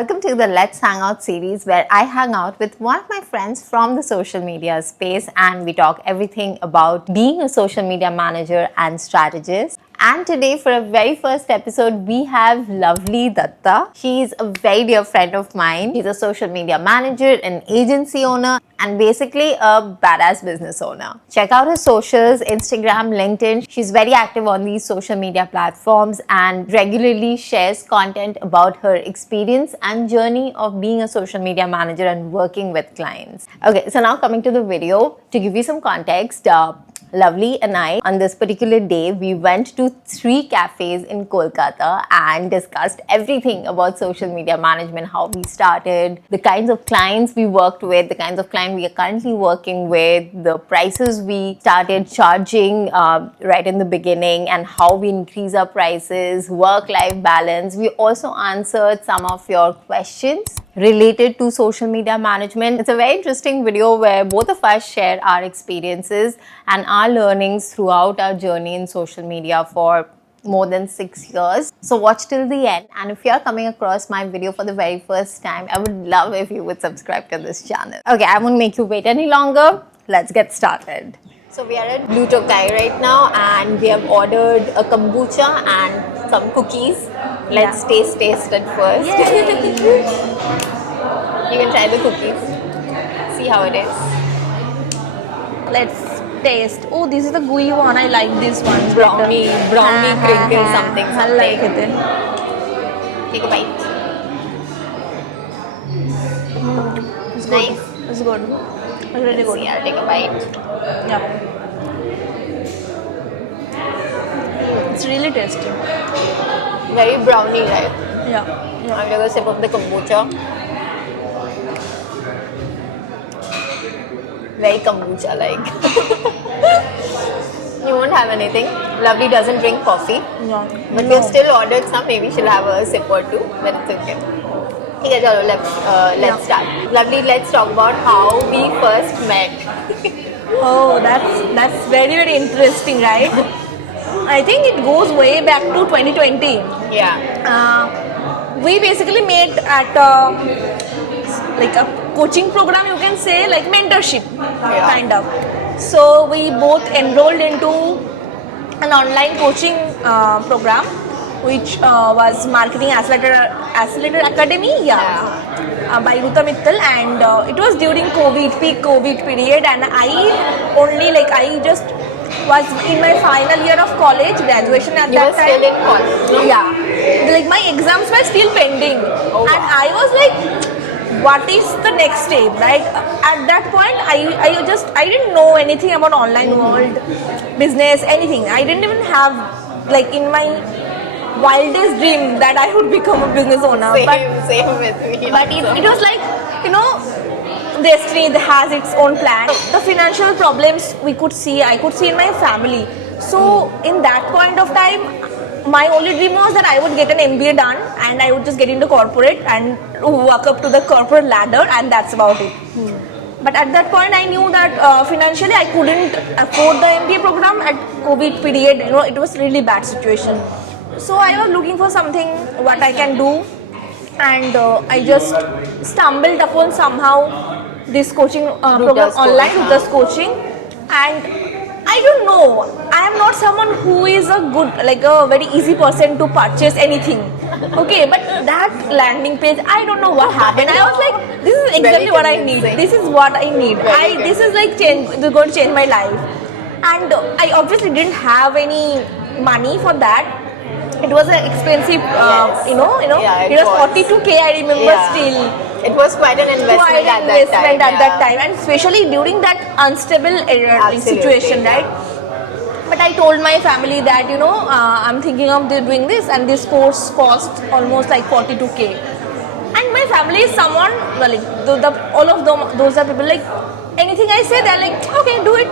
Welcome to the Let's Hang Out series where I hang out with one of my friends from the social media space and we talk everything about being a social media manager and strategist. And today for our very first episode, we have Lovely Datta. She's a very dear friend of mine. She's a social media manager, an agency owner, and basically a badass business owner. Check out her socials, Instagram, LinkedIn. She's very active on these social media platforms and regularly shares content about her experience and journey of being a social media manager and working with clients. Okay, so now coming to the video, to give you some context, Lovely and I, on this particular day, we went to 3 cafes in Kolkata and discussed everything about social media management, how we started, the kinds of clients we worked with, the kinds of clients we are currently working with, the prices we started charging right in the beginning, and how we increase our prices, work-life balance. We also answered some of your questions related to social media management. It's a very interesting video where both of us share our experiences and our learnings throughout our journey in social media for more than 6 years. So watch till the end, and if you're coming across my video for the very first time, I would love if you would subscribe to this channel. Okay, I won't make you wait any longer. Let's get started. So we are at Blue Tokai right now and we have ordered a kombucha and some cookies. Let's taste it first. You can try the cookies. See how it is. Let's taste. Oh, this is the gooey one. I like this one. Brownie crinkle something. I like it. Take a bite. It's good. Nice. It's good. It's really good. See, I'll take a bite. Yeah. It's really tasty. Very brownie, right? Yeah. I'll take a sip of the kombucha. Very kombucha-like. You won't have anything. Lovely doesn't drink coffee. Yeah. But we've still ordered some. Maybe she'll have a sip or two, but it's okay. Okay, chalo, let's start. Lovely, let's talk about how we first met. Oh, that's very, very interesting, right? I think it goes way back to 2020. Yeah. We basically met at like a coaching program, you can say, like mentorship, kind of. So we both enrolled into an online coaching program, which was Marketing Accelerator Academy, by Ruta Mittal, and it was during peak COVID period, and I just was in my final year of college, graduation at that time. You were still in college, no? Yeah, like my exams were still pending, and I was like, what is the next step? Like at that point, I didn't know anything about online world, business, anything. I didn't even have, like, in my wildest dream that I would become a business owner. Same with me. But it was like, destiny has its own plan. The financial problems I could see in my family. So in that point of time, my only dream was that I would get an MBA done and I would just get into corporate and walk up to the corporate ladder, and that's about it. But at that point I knew that financially I couldn't afford the MBA program at COVID period. It was really bad situation. So I was looking for something what I can do, and I just stumbled upon somehow this coaching program online, Ruta's coaching, and I don't know, I am not someone who is a very easy person to purchase anything. Okay, but that landing page, I don't know what happened. I was like, this is exactly what I need. This is what I need. This is like going to change my life. And I obviously didn't have any money for that. It was an expensive, it was 42K, I remember still. It was quite an investment at that time, and especially during that unstable situation, right? But I told my family that I'm thinking of doing this, and this course cost almost like 42K. And my family is someone like all of them. Those are people like anything I say, they're like, okay, do it.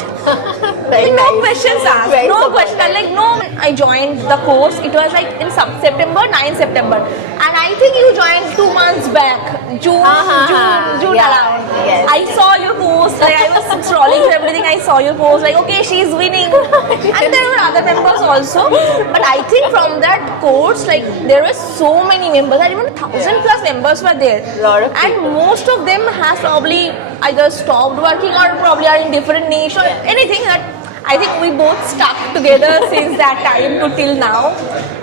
No questions asked. No question. I'm like, no. I joined the course. It was like in September, 9 September, And I think you joined 2 months back, June Yeah, around. yes. I saw your post, like I was scrolling through everything, I saw your post, like okay, she's winning. And there were other members also. But I think from that course, like there were so many members, and even 1,000 plus members were there. Lot of And people. most of them has probably either stopped working or probably are in different niche or anything that I think we both stuck together since that time to till now,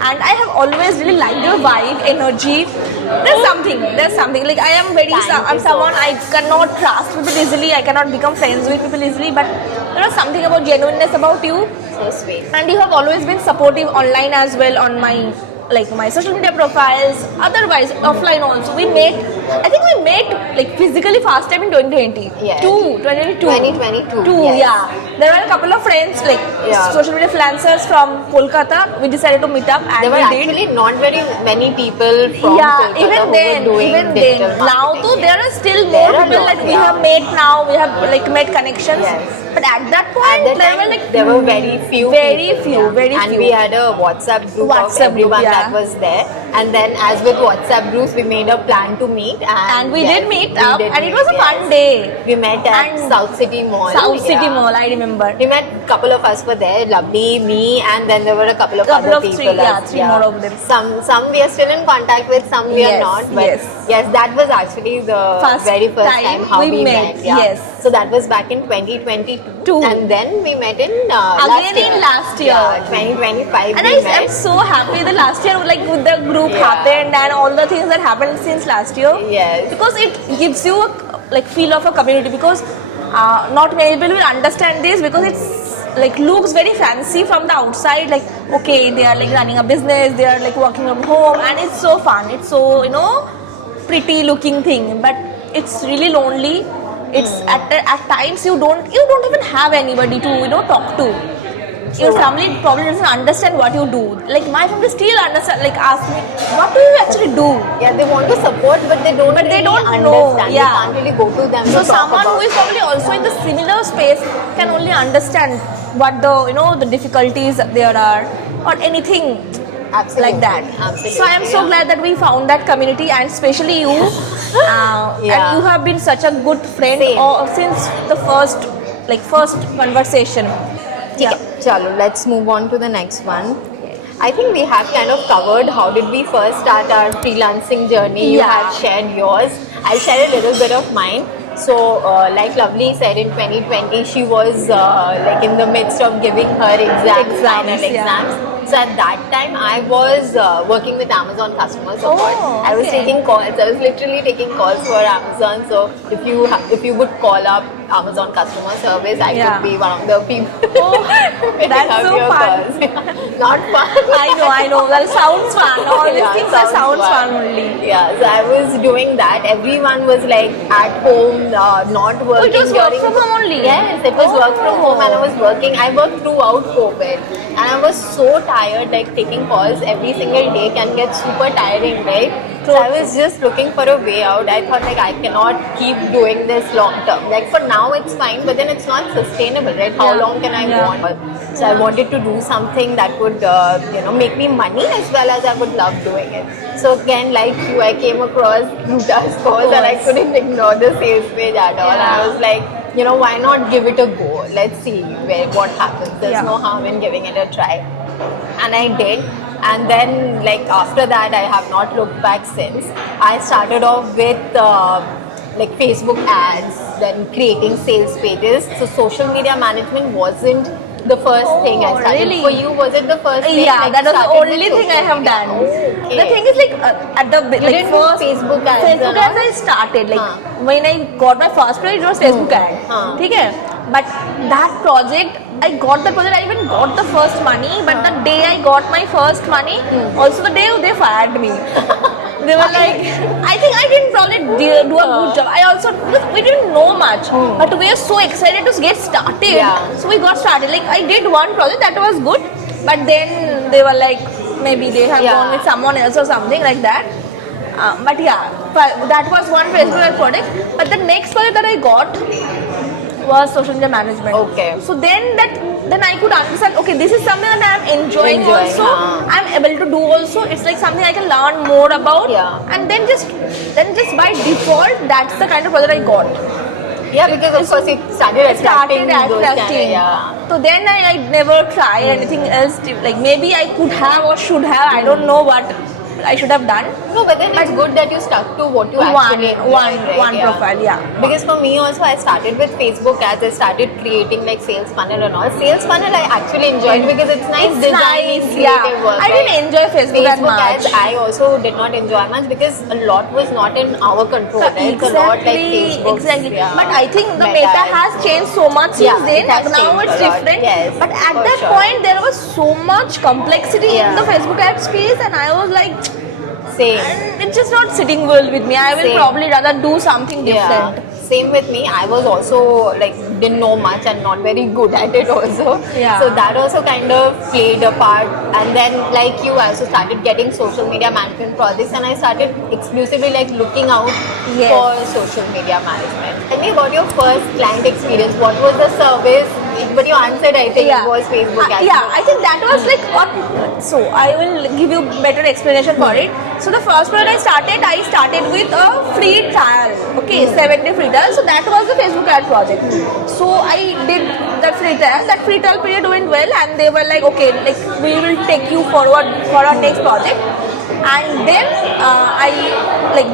and I have always really liked your vibe, energy. There's something like I am very, Thank you I'm so someone I much. cannot trust people easily. I cannot become friends with people easily, but there is something about genuineness about you, So sweet. and you have always been supportive online as well on my my social media profiles. Otherwise, offline also we met. I think we met like physically first time in 2020. Yes. 2022. 2022, yes. Yeah. There were a couple of friends like Yeah. social media freelancers from Kolkata. We decided to meet up and There were we did. actually not very many people from Yeah, Kolkata even who then, were doing even then. digital Now marketing. too, there are still There more are people lot, like we yeah. have met now. We have like made connections. Yes. But at that point, At that there time, were like there were very few very people, few, yeah. very and few. we had a WhatsApp group of WhatsApp group, everyone yeah. that was there. And then as with WhatsApp groups, we made a plan to meet. And we yes, did meet we up, did and it meet, was a yes. fun day. We met at And South City Mall. South City yeah. Mall, I remember. We met a couple of us were there, Lovely, me, and then there were a couple of Couple other of people. three, yeah, three more of them. Some we are still in contact with, some we are Yes, not. But yes. that was actually the very first time how we we met, Yeah. yes. So that was back in 2022, Two. and then we met in Again in last year. Yeah, 2025. And we I am met. so happy the last year like with the group Yeah. happened and all the things that happened since last year. Yes. Because it gives you a like feel of a community, because not many people will understand this, because it's like looks very fancy from the outside, like okay, they are like running a business, they are like working from home, and it's so fun, it's so pretty looking thing, but it's really lonely. It's at times you don't even have anybody to talk to. Your family probably doesn't understand what you do. Like my family still understand, like ask me, what do you actually do? Yeah, they want to support, but they don't. But they really don't know, understand. yeah. You can't really go to them. So to talk someone about who is probably also in the similar space can only understand what the the difficulties there are, or anything Absolutely. like that. Absolutely, So I am so yeah. glad that we found that community, and especially you. And Yeah. you have been such a good friend Same. since the first conversation. ठीक है, चलो let's move on to the next one. I think we have kind of covered how did we first start our freelancing journey. You Yeah. have shared yours. I'll share a little bit of mine. So, like Lovely said, in 2020, she was like in the midst of giving her final yeah. exams. So at that time, I was working with Amazon customer support. Oh, I was okay. taking calls. I was literally taking calls for Amazon. So if you would call up Amazon customer service, I Yeah. could be one of the people. Oh, picking that's up so your fun. calls. Not fun. I know. That sounds fun. All these Yeah, things that sounds fun only. Yeah, so I was doing that. Everyone was like at home, not working. it was work during- from home only? Yes, it was work from home, and I was working. I worked throughout COVID, and I was so tired. Like taking calls every single day can get super tiring, right? So I was just looking for a way out. I thought like I cannot keep doing this long term. Like for now it's fine, but then it's not sustainable, right? How Yeah. long can I go Yeah. on? So I wanted to do something that would make me money as well as I would love doing it. So again, like you, I came across Luta's calls and I couldn't ignore the sales page at all. Yeah. I was like, why not give it a go? Let's see what happens. There's Yeah. no harm in giving it a try. And I did. And then like after that, I have not looked back since. I started off with like Facebook ads, then creating sales pages. So social media management wasn't the first thing I started. Really? For you, was it the first thing? Yeah, like, that was the started with only thing I social have media? done. Okay. The thing is like at the You didn't do first Facebook ads Facebook and ads all? I started like Huh. when I got my first project, it was Facebook ad. Huh. Okay, but that project I got the project. I even got the first money, but the day I got my first money, also the day they fired me. They were like, I think I didn't probably do a good job. I also, because we didn't know much, but we were so excited to get started. Yeah. So we got started. Like I did one project that was good, but then they were like, maybe they have Yeah. gone with someone else or something like that. But yeah, that was one Facebook ad project. But the next project that I got was social media management. Okay. So then that then I could understand, okay, this is something that I'm enjoying also, I'm able to do also. It's like something I can learn more about. Yeah. And then just by default, that's the kind of project I got. Yeah, because of course it started attracting those kind of, yeah. So then I never tried anything else. Like maybe I could have or should have. I don't know what I should have done. No, but then it's good that you stuck to what you actually enjoyed, one yeah. profile, yeah. Because for me also, I started with Facebook ads. I started creating like sales funnel and all. Sales funnel I actually enjoyed because it's nice designing, creative work. I didn't enjoy Facebook ads. I also did not enjoy much because a lot was not in our control. Right? It's a lot like Facebook. Exactly. Yeah. But I think the meta has changed so much since then. Now it's different. Yes, but at that point, there was so much complexity in the Facebook ad space, and I was like, same. And it's just not sitting well with me. I will probably rather do something different. Yeah. Same with me. I was also like didn't know much and not very good at it also. Yeah. So that also kind of played a part. And then like you, I also started getting social media management projects, and I started exclusively like looking out for social media management. Tell me about your first client experience. What was the service? But you answered, I think, it was Facebook ads. Yeah, I think that was like, so I will give you better explanation for it. So the first one I started with a free trial, okay, 7-day free trial. So that was the Facebook ad project. So I did that free trial. That free trial period went well, and they were like, okay, like we will take you forward for our next project. And then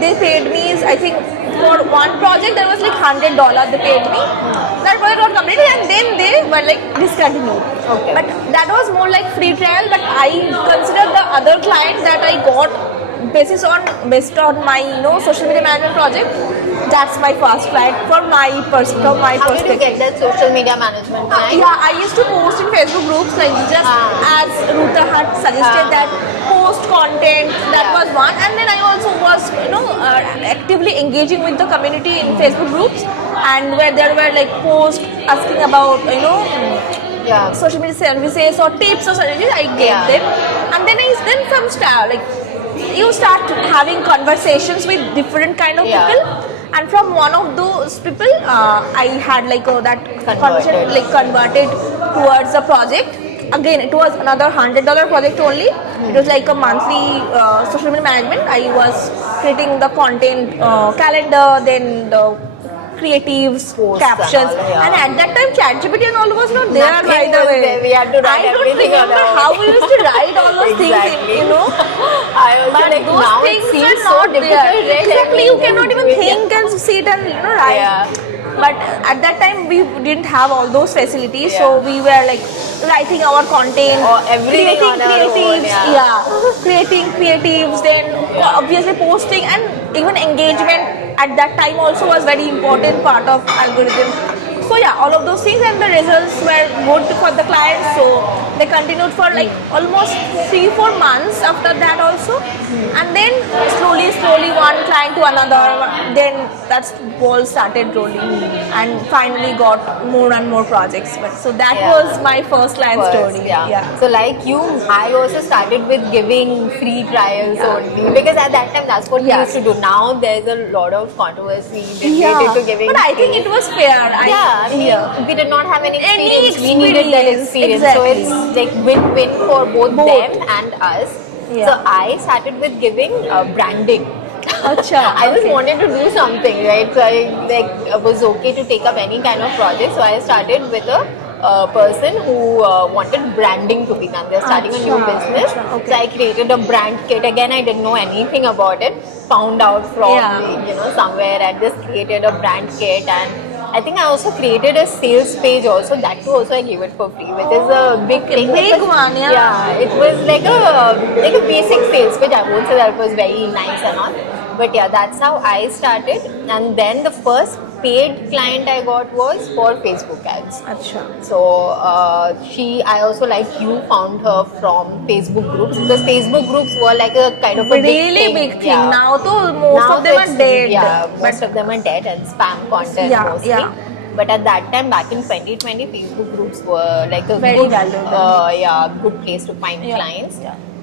they paid me, I think, for one project there was like $100 they paid me. That project got completed, and then they were like discontinued. Okay. But that was more like free trial. But I consider the other clients that I got based on my social media management project. That's my first client from my perspective. How did you get that social media management client? Yeah, I used to post in Facebook groups, like just as Ruta had suggested that post content. That was one, and then I also was actively engaging with the community in Facebook groups, and where there were like posts asking about social media services or tips or strategies. I gave them, and then you start having conversations with different kind of people. And from one of those people, I had that conversation converted towards the project. Again, it was another $100 project only. It was like a monthly social media management. I was creating the content calendar, then the creatives, captions, and at that time ChatGPT and all was not there right away. We had to write I don't remember how we used to write all those things, I also but those now things it were seems not so difficult. there. Exactly, you cannot even think and sit and write. Yeah. But at that time we didn't have all those facilities, so we were like writing our content, or everything creating on our own, creatives, creating creatives, then obviously posting, and even engagement at that time also was very important part of algorithm. So all of those things, and the results were good for the clients. So they continued for like almost 3-4 months after that also, and then slowly one client to another. Then that's ball started rolling, and finally got more and more projects. But so that was my first client story. So like you, I also started with giving free trials only, because at that time that's what we used to do. Now there's a lot of controversy related to giving. But I think it was fair. We did not have any experience. We needed that experience. Exactly. So it's like win-win for both them and us. So I started with giving branding. I just wanted to do something, right? So I was okay to take up any kind of project. So I started with a person who wanted branding to be done. They're starting a new business. So I created a brand kit. Again, I didn't know anything about it. Found out from somewhere, and just created a brand kit. And I think I also created a sales page also. That too also I gave it for free, which is a big thing. Big one, it was like a basic sales page. I won't say that it was very nice and all, but that's how I started. And then the first paid client I got was for Facebook ads. So I also like you found her from Facebook groups, because Facebook groups were like a kind of a big thing. Now though most of them are dead. Most of them are dead and spam content mostly. But at that time, back in 2020, Facebook groups were like a very valuable. Good place to find clients.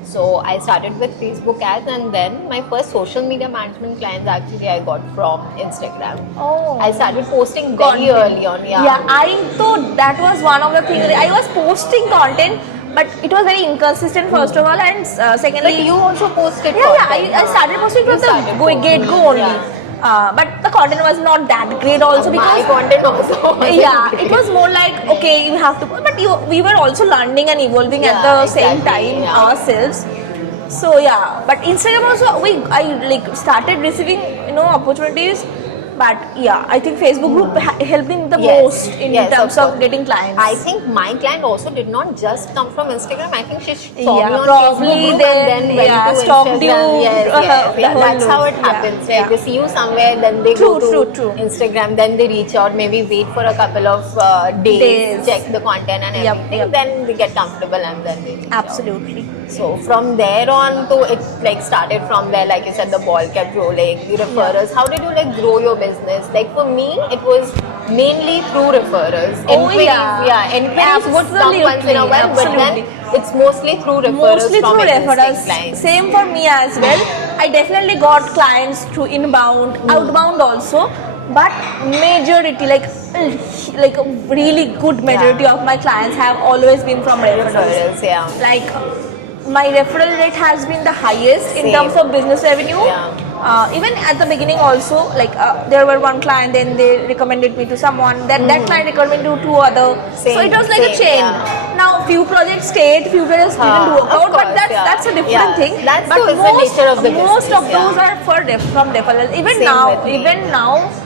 So I started with Facebook ads, and then my first social media management clients actually I got from Instagram. Oh. I started posting very Content. early on. Yeah, I thought that was one of the things. I was posting content, but it was very inconsistent first of all, and secondly, But you also posted. yeah, content, I started posting from You the started get-go posting, only. yeah. But the content was not that great also My because content also. wasn't yeah, great. it was more like okay, you have to. But we were also learning and evolving at Yeah, the same exactly, time yeah. ourselves. So yeah, but Instagram also I like started receiving opportunities. But yeah, I think Facebook group helped me the Yes, most in yes, terms of of course. getting clients. I think my client also did not just come from Instagram. I think she saw Yeah, me on probably Facebook group then, and then went yeah, to stalked Instagram. you, Yes, yes, the yeah. whole That's how loop. it Yeah, happens. yeah. Right? They see you somewhere, then they True, go to true. Instagram, then they reach out, maybe wait for a couple of days, Days. check the content and Yep, everything. yep. Then they get comfortable and then they reach out. Absolutely. So from there on to it like started from there, like you said, the ball kept rolling, the referrals. How did you like grow your business? Like for me, it was mainly through referrals. Oh, Inquiries, yeah. inquiries would come once in a while, but then Absolutely. it's mostly through referrals Mostly from through existing referrals. clients. Same for me as well. I definitely got clients through inbound, outbound also. But majority, like a really good majority Yeah. of my clients have always been from referrals. Referrals, yeah. Like my referral rate has been the highest in Same. terms of business revenue. Yeah. Even at the beginning also, like there were one client, then they recommended me to someone, then that client recommended me to two other. So Same, it was like a same, chain. yeah. Now few projects stayed, few projects didn't work of out, but course, yeah. that's a different Yeah, thing. that's but the nature of the most business, of those yeah. are from referrals. Same with me.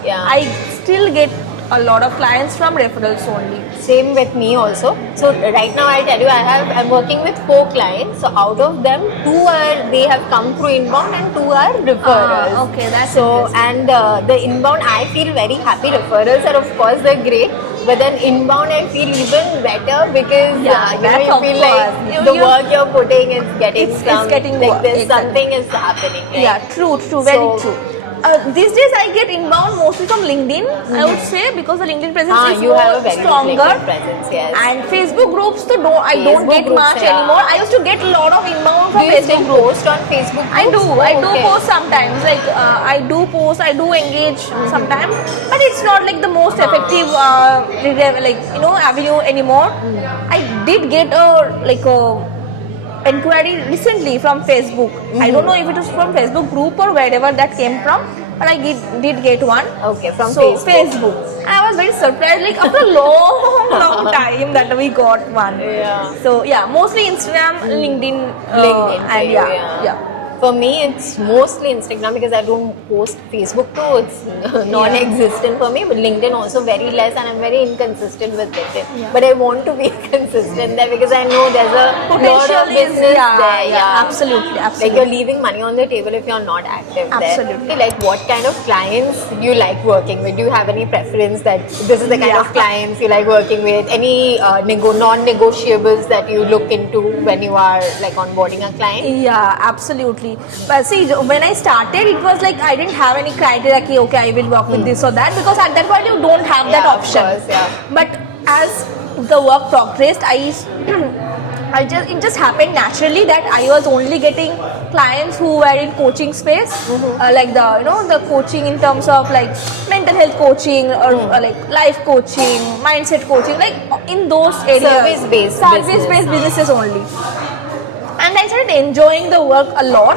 Yeah. I still get a lot of clients from referrals only. Same with me also. So right now I tell you I'm working with 4 clients. So out of them, 2 they have come through inbound and 2 are referrals. Okay, that's so interesting. and the inbound I feel very happy. Referrals are of course they're great, but then inbound I feel even better because Yeah, you that's you of feel course. like the work you're putting is getting It's some getting like work, this exactly. something is happening. Right? Yeah, true, very So- true. These days I get inbound mostly from LinkedIn, I would say, because the LinkedIn presence is you more have a very good stronger. LinkedIn presence, yes. And Facebook groups, so I don't Facebook get groups, much yeah. anymore. I used to get a lot of inbound Do from you still Facebook groups. post on Facebook? I do. groups? I do Okay. post sometimes. Like I do post. I do engage sometimes, but it's not like the most effective, avenue anymore. I did get a inquiry recently from Facebook. I don't know if it was from Facebook group or wherever that came from, but I did get one. Okay, from So Facebook. And I was very surprised, like after a long time that we got one. Yeah. So yeah, mostly Instagram, LinkedIn, LinkedIn and too, yeah. For me, it's mostly Instagram because I don't post Facebook too. It's non-existent for me. But LinkedIn also very less, and I'm very inconsistent with LinkedIn. Yeah. But I want to be consistent there because I know there's a lot Potential of is business yeah, there. yeah, absolutely. Like you're leaving money on the table if you're not active Absolutely. there. Like what kind of clients do you like working with? Do you have any preference that this is the kind of clients you like working with? Any non-negotiables that you look into when you are like onboarding a client? Yeah, absolutely. But see, when I started, it was like I didn't have any criteria. Okay, I will work with this or that, because at that point you don't have that Yeah, of option. course, yeah. But as the work progressed, it just happened naturally that I was only getting clients who were in coaching space, like the coaching in terms of like mental health coaching or like life coaching, mindset coaching, like in those areas. Service-based businesses only. And I started enjoying the work a lot.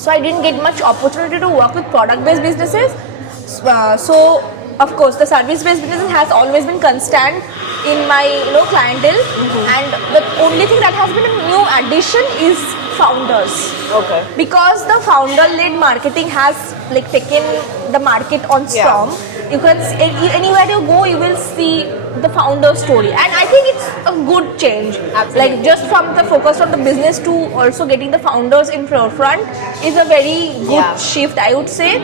So I didn't get much opportunity to work with product-based businesses. So of course the service-based business has always been constant in my clientele, and the only thing that has been a new addition is founders. Okay. Because the founder-led marketing has like taken the market on storm. You can see, anywhere you go, you will see the founder story, and I think it's a good change. Absolutely. Like just from the focus on the business to also getting the founders in forefront is a very good shift, I would say.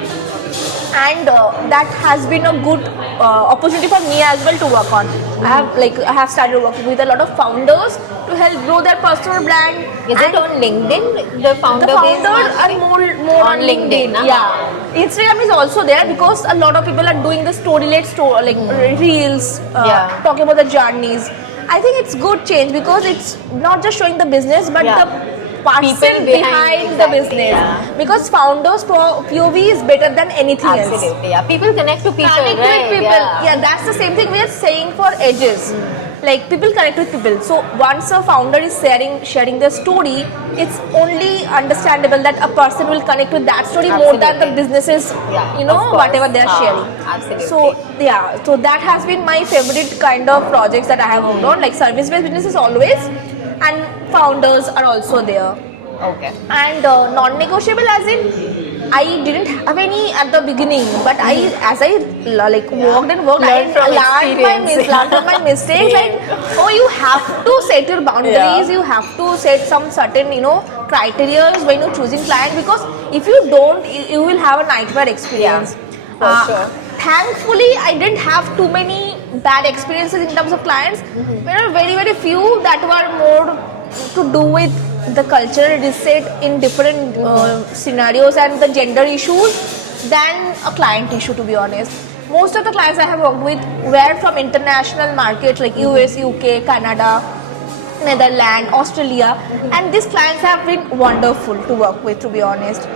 And that has been a good opportunity for me as well to work on. I have started working with a lot of founders to help grow their personal brand. Is it on LinkedIn? The founder The founders are marketing? more On on LinkedIn, LinkedIn. Yeah, Instagram is also there because a lot of people are doing the story-led reels, talking about the journeys. I think it's good change because it's not just showing the business but the person behind the business. Yeah. Because founders POV is better than anything else. Absolutely, yeah. People connect to people, Connect right? with people. Yeah, that's the same thing we are saying for edges. Like people connect with people. So once a founder is sharing their story, it's only understandable that a person will connect with that story more than the Absolutely. businesses, Yeah, you know, of course. whatever they are sharing. Absolutely. So yeah, so that has been my favorite kind of projects that I have worked on, like service-based businesses always, and founders are also there. Okay. And non-negotiable as in I didn't have any at the beginning, but as I like worked and worked, Learned from experience. learned from my mistakes. Like, oh, you have to set your boundaries. Yeah. You have to set some certain, you know, criteria when you're choosing client, because if you don't, you will have a nightmare experience. For sure. Thankfully, I didn't have too many bad experiences in terms of clients. There are very few that were more to do with the cultural reset in different scenarios and the gender issues than a client issue, to be honest. Most of the clients I have worked with were from international markets like US, UK, Canada, Netherlands, Australia, and these clients have been wonderful to work with, to be honest.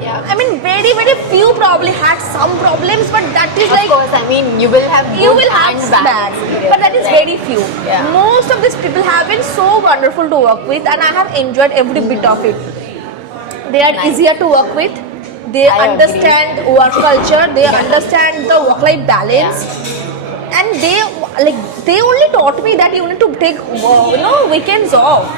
Yeah. I mean, very few probably had some problems, but that is Of like course, I mean, you will have you good will have and bad, experience, but that is right? very few. Yeah. Most of these people have been so wonderful to work with, and I have enjoyed every bit of it. They are Nice. easier to work with. They I understand work culture. They understand the work-life balance, and they only taught me that you need to take weekends off.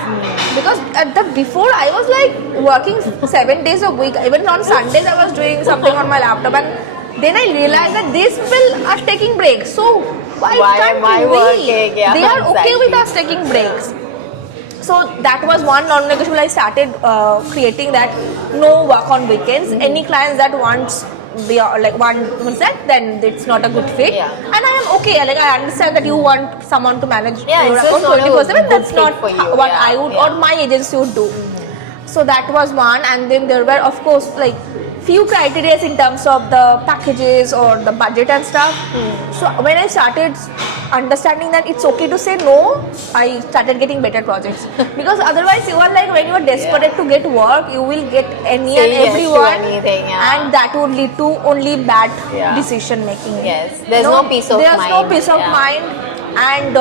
Because at the before I was like working 7 days a week. Even on Sundays I was doing something on my laptop, and then I realized that these people are taking breaks. So why can't am I we? working? Yeah, They are okay with exactly. us taking breaks. So that was one non-negotiable. I started creating that no work on weekends. Any clients that wants wants that, then it's not a good fit. Yeah. And I am okay. Like I understand that you want someone to manage Yeah, your it's just account not a 24/7. good That's fit not for you. what Yeah, I would yeah. or my agency would do. So that was one, and then there were of course like few criteria in terms of the packages or the budget and stuff. So when I started understanding that it's okay to say no, I started getting better projects. Because otherwise you are like, when you are desperate to get work, you will get any Say and yes to everyone, anything, yeah. and that would lead to only bad Yeah. decision making. Yes, there's no peace of There's mind. no peace of Yeah. mind, and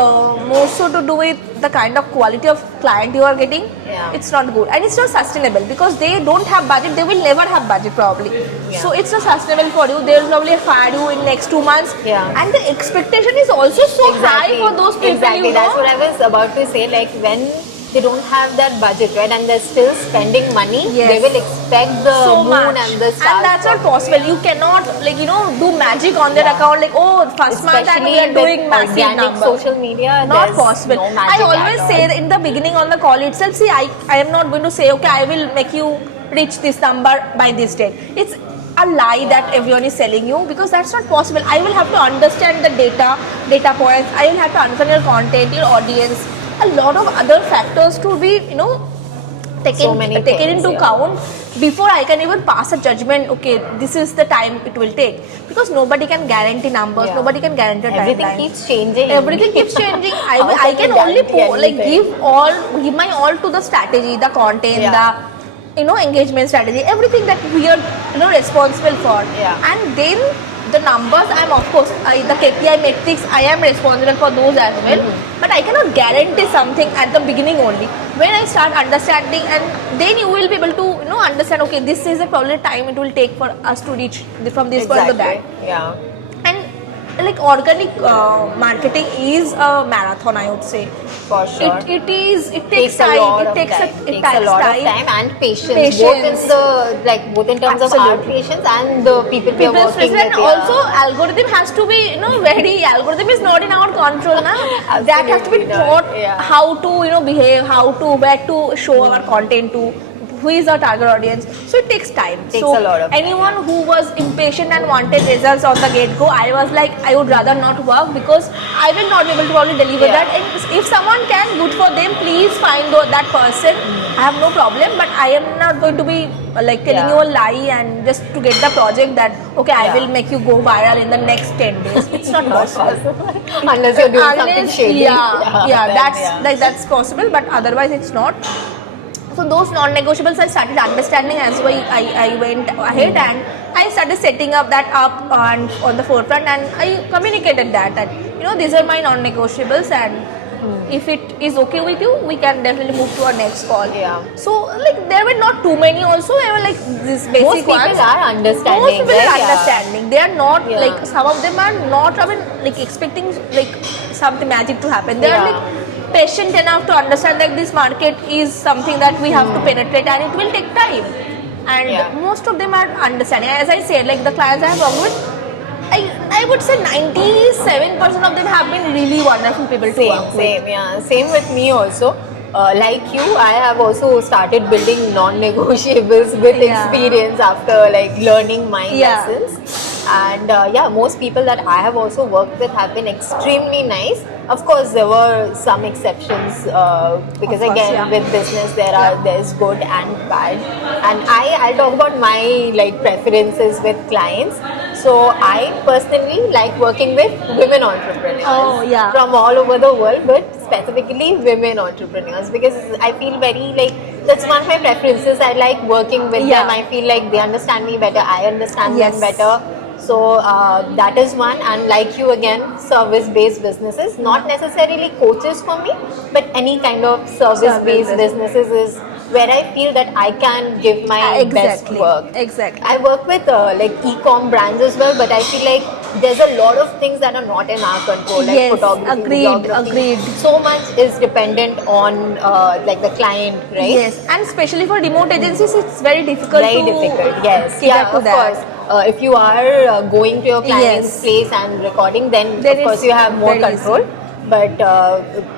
more so to do with the kind of quality of client you are getting. Yeah. It's not good, and it's not sustainable because they don't have budget. They will never have budget probably. Yeah. So it's not sustainable for you. They will probably fire you in next 2 months. Yeah. And the expectation is also so high for those people. Exactly, You that's know? what I was about to say. Like when they don't have that budget, right, and they're still spending money, Yes. they will expect the So moon much, and the stars. and that's not from possible. them. You cannot do magic on their Yeah. account. Like, oh, first month and Especially we are doing with massive organic numbers. social media, Not there's possible. no I magic always at say all. that in the beginning on the call itself, see, I am not going to say, okay, I will make you reach this number by this date. It's a lie that everyone is selling you, because that's not possible. I will have to understand the data points. I will have to understand your content, your audience, a lot of other factors to be, taken many taken things, into yeah. account before I can even pass a judgment. Okay, this is the time it will take, because nobody can guarantee numbers. Yeah. Nobody can guarantee a Everything timeline. keeps changing. Everything keeps changing. How I can can you only guarantee anything? give my all to the strategy, the content, Yeah. the engagement strategy, everything that we are responsible for. Yeah. And then the numbers, I'm of course the KPI metrics, I am responsible for those as well. But I cannot guarantee something at the beginning only. When I start understanding, and then you will be able to understand. Okay, this is the probably time it will take for us to reach from this point to that. Yeah. And like organic marketing is a marathon, I would say. For sure. It takes Takes time. a lot It of takes time. it Takes a takes lot time. of time and patience. Patience. Both in terms of our Absolutely. patience and the people we are People's working presence, with. and also algorithm has to be very algorithm is not in our control na. That has to be Absolutely not, taught yeah. how to behave, where to show our content to, who is our target audience. So it takes time. Takes So a lot of time, anyone who was impatient and wanted results on the get-go, I was like, I would rather not work, because I will not be able to probably deliver Yeah. that. And if someone can, good for them. Please find that person. I have no problem, but I am not going to be telling you a lie and just to get the project that okay, I Yeah. will make you go viral in the next 10 days. It's not possible. Unless you're doing something shady. Yeah, Then, that's possible, but otherwise it's not. So those non-negotiables I started understanding as I went ahead, and I started setting up that up on the forefront, and I communicated that these are my non-negotiables, and if it is okay with you, we can definitely move to our next call. Yeah. So like there were not too many also. There were like these basic Most people ones. are understanding. Most people right? are Yeah. understanding. They are not Yeah. like, some of them are not even like expecting like something magic to happen. They are Yeah. like patient enough to understand that this market is something that we have to penetrate, and it will take time. And Yeah. most of them are understanding. As I said, like the clients I have worked with, I would say 97% of them have been really wonderful people to work with. Same, yeah. Same with me also. Like you, I have also started building non-negotiables with Yeah. experience after like learning my Yeah. lessons. And yeah, most people that I have also worked with have been extremely nice. Of course, there were some exceptions because Of course, again, yeah. with business Yeah. there's good and bad. And I'll talk about my like preferences with clients. So I personally like working with women entrepreneurs Oh, yeah. from all over the world, but specifically women entrepreneurs, because I feel very like that's one of my preferences. I like working with Yeah. them. I feel like they understand me better. I understand Yes. them better. So that is one. And like you again, service-based businesses, not necessarily coaches for me, but any kind of service-based Service. businesses is where I feel that I can give my best Exactly. work. Exactly. I work with like e-com brands as well, but I feel like there's a lot of things that are not in our control, like Yes, photography, agreed, videography. agreed. So much is dependent on like the client, right? Yes, and especially for remote agencies, it's very difficult Very to difficult. Yes, cater yeah, to of that. course. If you are going to your client's Yes. place and recording, then Then of course it's you have more very control. But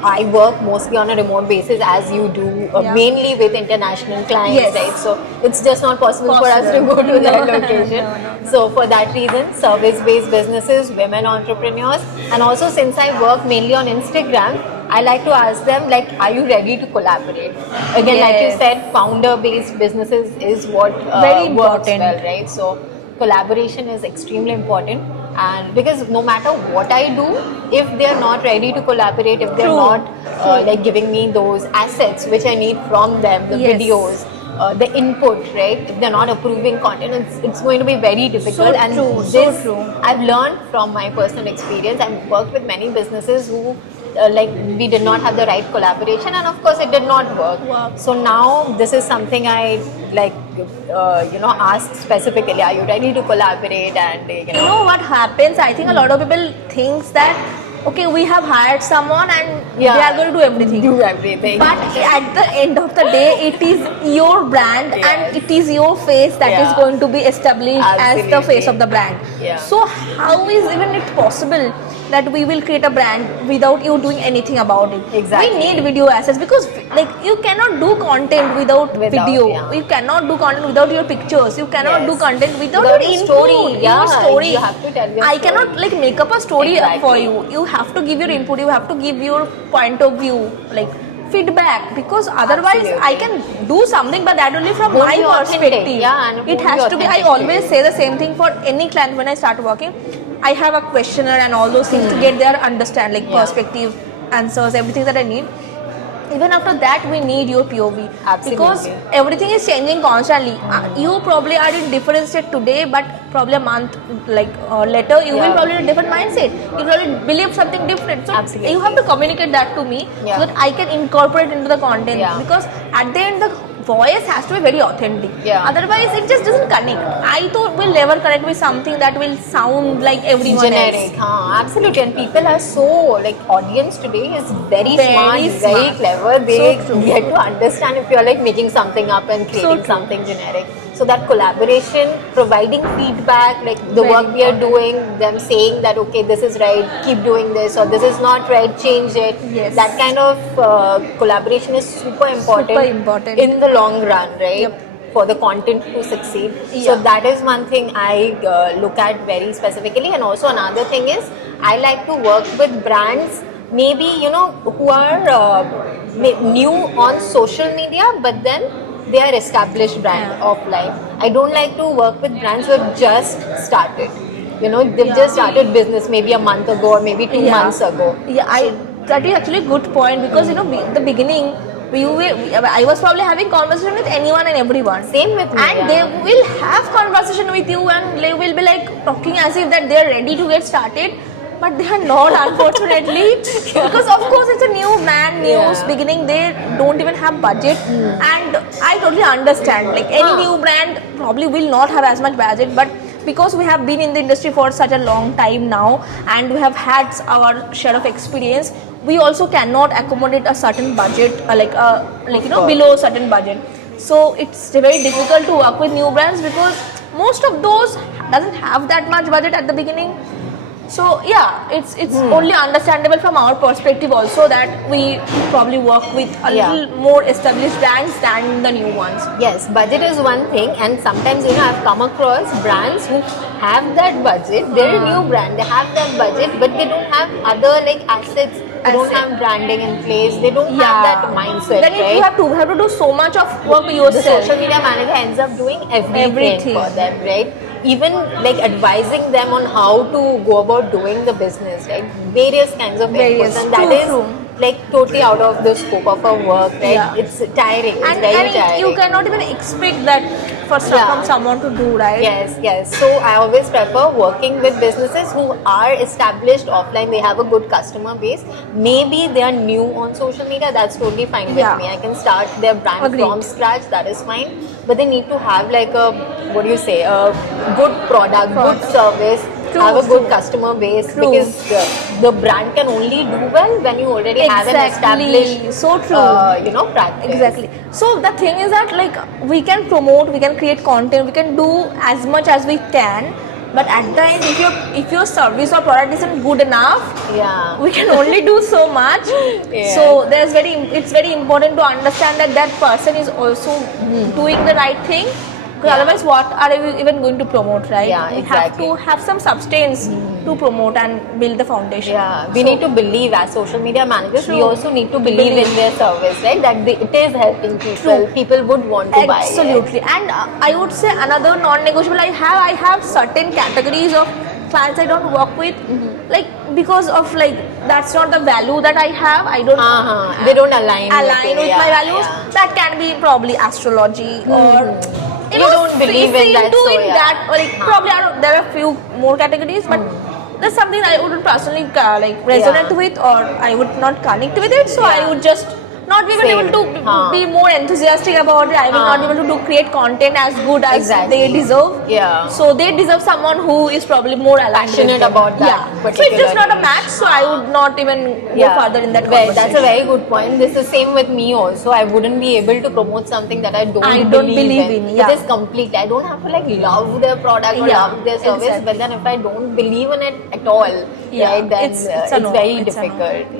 I work mostly on a remote basis, as you do, Yeah. mainly with international clients, Yes. right? So it's just not possible for us to Possible. go to that No, location. no. So for that reason, service-based businesses, women entrepreneurs, and also since I work mainly on Instagram, I like to ask them like, are you ready to collaborate? Again, like you Yes. said, founder-based businesses is what Very works important. well, right? So collaboration is extremely important, and because no matter what I do, if they're not ready to collaborate, if they're True. not like giving me those assets which I need from them, the Yes. videos, the input, right? If they're not approving content, it's going to be very difficult. So And true, so this true. I've learned from my personal experience. I've worked with many businesses who like we did not have the right collaboration, and of course it did not work. Wow. So now this is something I like ask specifically, are you ready to collaborate? And You know what happens? I think a lot of people thinks that okay, we have hired someone and they are going to do everything. do everything. But at the end of the day, it is your brand Yes. and it is your face that is Yeah. going to be established as the face Absolutely. of the brand. Yeah. So how is even it possible that we will create a brand without you doing anything about it? Exactly. We need video assets because like you cannot do content without video. yeah. You cannot do content without your pictures. You cannot Yes. do content without, Without your your input, story. Yeah, your story. you have to tell your I story. cannot like make up a story for Exactly. you. You have to give your input. You have to give your point of view, like feedback, because otherwise I Absolutely. can do something, but that only from Won't my be authentic. perspective. Yeah, and it it won't has be to be. I authentic to always you. say the same thing for any client when I start working. I have a questionnaire and all those things to get their understand, like Yeah. perspective, answers, everything that I need. Even after that, we need your POV because Absolutely. everything is changing constantly. You probably are in different state today, but probably a month like later, you will Yeah. probably in a different mindset. You probably believe something different. So Absolutely. you have to communicate that to me Yeah. so that I can incorporate into the content. Yeah. Because at the end, the voice has to be very authentic. Yeah. Otherwise, it just doesn't connect. I thought will never connect with something that will sound like everyone Generic, else. absolutely. And people are so like, audience today is very, Very smart, very smart. clever. They So true. get to understand if you're like making something up and creating true. something generic. So that collaboration, providing feedback, like the Very work we are important. doing, them saying that okay, this is right, keep doing this, or this is not right, change it. Yes. That kind of collaboration is super important. Super important. In the long run, right? Yep. For the content to succeed. Yeah. So that is one thing I look at very specifically. And also another thing is I like to work with brands maybe who are new on social media, but then they are established brand Yeah. offline. I don't like to work with brands who have just started. They've Yeah. just started business maybe a month ago or maybe 2 months ago. Yeah, that is actually a good point because the beginning I was probably having conversation with anyone and everyone. Same with me. And they will have conversation with you, and they will be like talking as if that they are ready to get started, but they are not, unfortunately, because of course it's a new brand, beginning. They don't even have budget, and I totally understand. Like any new brand probably will not have as much budget, but because we have been in the industry for such a long time now, and we have had our share of experience, we also cannot accommodate a certain budget, below a certain budget. So it's very difficult to work with new brands because most of those doesn't have that much budget at the beginning. So yeah, it's only understandable from our perspective also that we probably work with a little more established brands than the new ones. Yes, budget is one thing, and sometimes I've come across brands who have that budget. They're a new brand, they have that budget, but they don't have other like assets. They don't have branding in place. They don't have that mindset. Then right? you have to do so much of work yourself. The social media manager ends up doing everything for them, right? Even like advising them on how to go about doing the business, right? Various kinds of inputs, and that is like totally out of the scope of our work, right? Yeah. It's tiring. It's and very tiring. You cannot even expect that from someone to do, right? Yes. So I always prefer working with businesses who are established offline. They have a good customer base. Maybe they are new on social media. That's totally fine with me. I can start their brand from scratch. That is fine. But they need to have like a good product, good service. Have a good customer base, because the brand can only do well when you already have an established practice. Exactly. So the thing is that like we can promote, we can create content, we can do as much as we can, but at the end if your service or product isn't good enough, we can only do so much. So it's very important to understand that person is also doing the right thing. Because otherwise, what are we even going to promote, right? We have to have some substance to promote and build the foundation. We need to believe as social media managers. We also need to believe in their service, right? That it is helping people. People would want to buy it. Absolutely. And I would say another non-negotiable I have certain categories of clients I don't work with, like because of like that's not the value that I have. I don't. They don't align with my values. That can be probably astrology or. You don't believe in that, that, like probably there are a few more categories, but that's something I wouldn't personally resonate with, or I would not connect with it. So I would just not be able to be more enthusiastic about it. I will not be able to create content as good as they deserve. So they deserve someone who is probably more passionate about that. So it's just not a match. So I would not even go further in that conversation. That's a very good point. This is same with me also. I wouldn't be able to promote something that I don't believe in. It is completely. I don't have to like love their product or love their service, but then if I don't believe in it at all, right, then it's very difficult.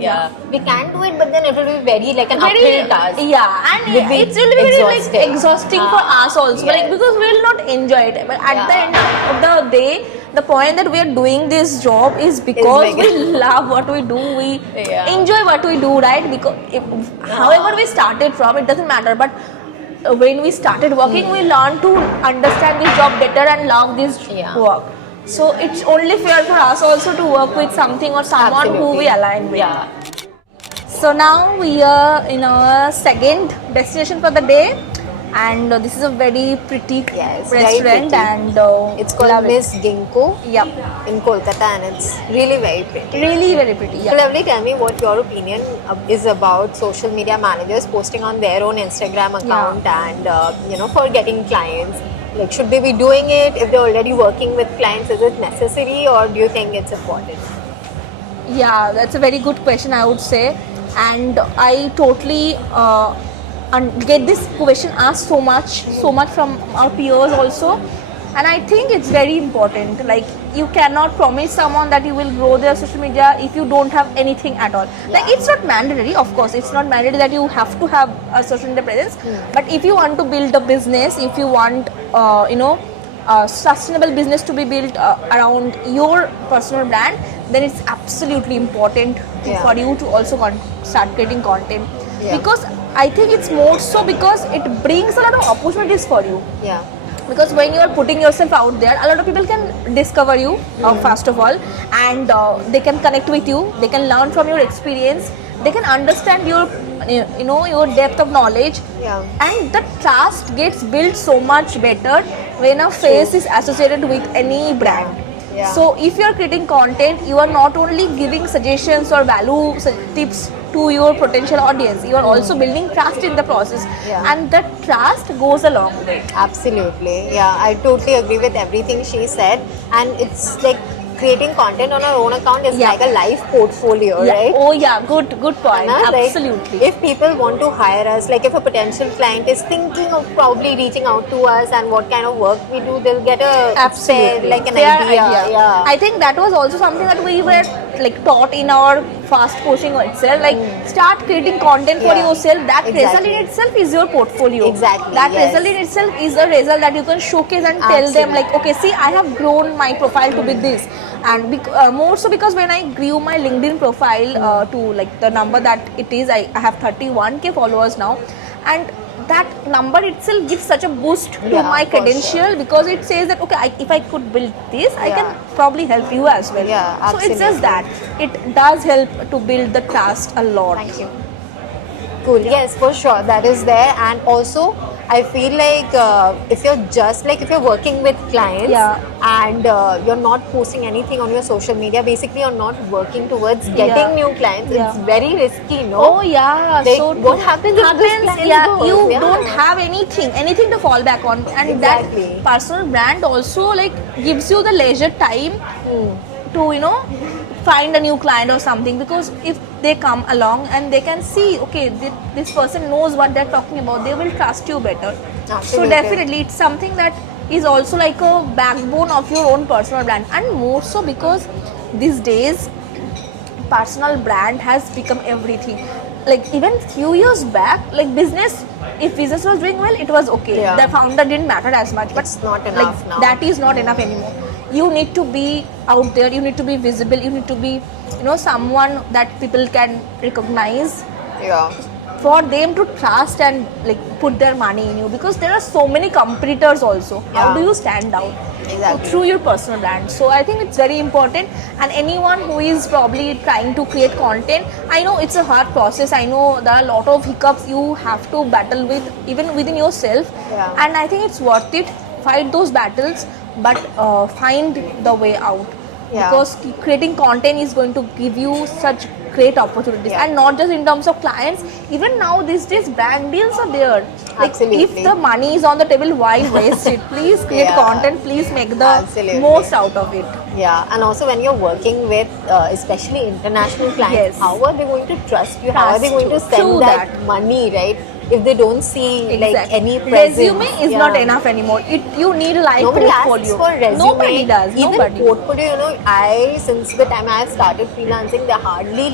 We can do it, but then it will be very like an uphill task. And it will be very exhausting for us also, like because we will not enjoy it. But at the end of the day, the point that we are doing this job is because we love what we do, we enjoy what we do, right? Because however we started from, it doesn't matter, but when we started working, we learned to understand this job better and love this work. So it's only fair for us also to work with something or someone who we align with. So now we are in our second destination for the day, and this is a very pretty restaurant, and it's called Miss Ginkgo in Kolkata, and it's really very pretty. Really very pretty. So Lovely, tell me what your opinion is about social media managers posting on their own Instagram account and for getting clients. Like, should they be doing it if they're already working with clients? Is it necessary, or do you think it's important? Yeah, that's a very good question, I would say. And I totally get this question asked so much from our peers also. And I think it's very important. Like, you cannot promise someone that you will grow their social media if you don't have anything at all. Like, it's not mandatory, of course. It's not mandatory that you have to have a social media presence. But if you want to build a business, if you want, a sustainable business to be built around your personal brand, then it's absolutely important for you to also start creating content. Because I think it's more so because it brings a lot of opportunities for you. Because when you are putting yourself out there, a lot of people can discover you first of all, and they can connect with you, they can learn from your experience, they can understand your your depth of knowledge. Yeah. And the trust gets built so much better when a face is associated with any brand. Yeah. So if you are creating content, you are not only giving suggestions or value tips to your potential audience, you are also building trust in the process. Yeah. And that trust goes a long way. Absolutely. Yeah, I totally agree with everything she said. And it's like creating content on our own account is Yeah. like a life portfolio, Yeah. right? Oh yeah, good point. Anna, like, Absolutely. if people want to hire us, like if a potential client is thinking of probably reaching out to us and what kind of work we do, they'll get a Absolutely. like an Fair idea. Yeah. I think that was also something that we were like taught in our fast coaching itself. Like start creating content for Yeah. yourself. That result Exactly. in itself is your portfolio. Exactly, That yes. result in itself is a result that you can showcase and tell them Absolutely. like, okay, see, I have grown my profile to be this. And more so because when I grew my LinkedIn profile to like the number that it is, I have 31k followers now, and that number itself gives such a boost to Yeah, my for sure. credential because it says that okay, if I could build this, I Yeah. can probably help you as well. Yeah, so it's absolutely. just that it does help to build the trust a lot. Thank you. Cool. Yes, for sure. That is there. And also, I feel like if you're working with clients Yeah. and you're not posting anything on your social media, basically you're not working towards getting Yeah. new clients. Yeah. It's very risky, no? Oh yeah, Like, so what happens if this client yeah, goes? you Yeah. don't have anything to fall back on, and Exactly. that personal brand also like gives you the leisure time to find a new client or something, because if they come along and they can see okay, this person knows what they're talking about, they will trust you better. So Absolutely. definitely it's something that is also like a backbone of your own personal brand, and more so because these days personal brand has become everything. Like even few years back, like if business was doing well, it was okay. Yeah. The founder didn't matter as much, but It's not enough like now. that is not enough anymore. You need to be out there, you need to be visible, you need to be someone that people can recognize Yeah. for them to trust and like put their money in you, because there are so many competitors also. How Yeah. do you stand out? Exactly. Through your personal brand. So I think it's very important, and anyone who is probably trying to create content, I know it's a hard process, I know there are a lot of hiccups you have to battle with even within yourself. Yeah. And I think it's worth it. Fight those battles, but find the way out. Yeah. Because creating content is going to give you such great opportunities, Yeah. and not just in terms of clients. Even now these days brand deals are there. Like Absolutely. if the money is on the table, why waste it? Please create Yeah. content, please make the Absolutely. most out of it. Yeah, and also when you're working with especially international clients, Yes. how are they going to trust you? How are they Trust going to you. send True that, that. money, right? If they don't see like Exactly. any presence. Resume is Yeah. not enough anymore. You need a live Nobody portfolio. asks for resume. Nobody does. Even Nobody. portfolio, since the time I have started freelancing, there hardly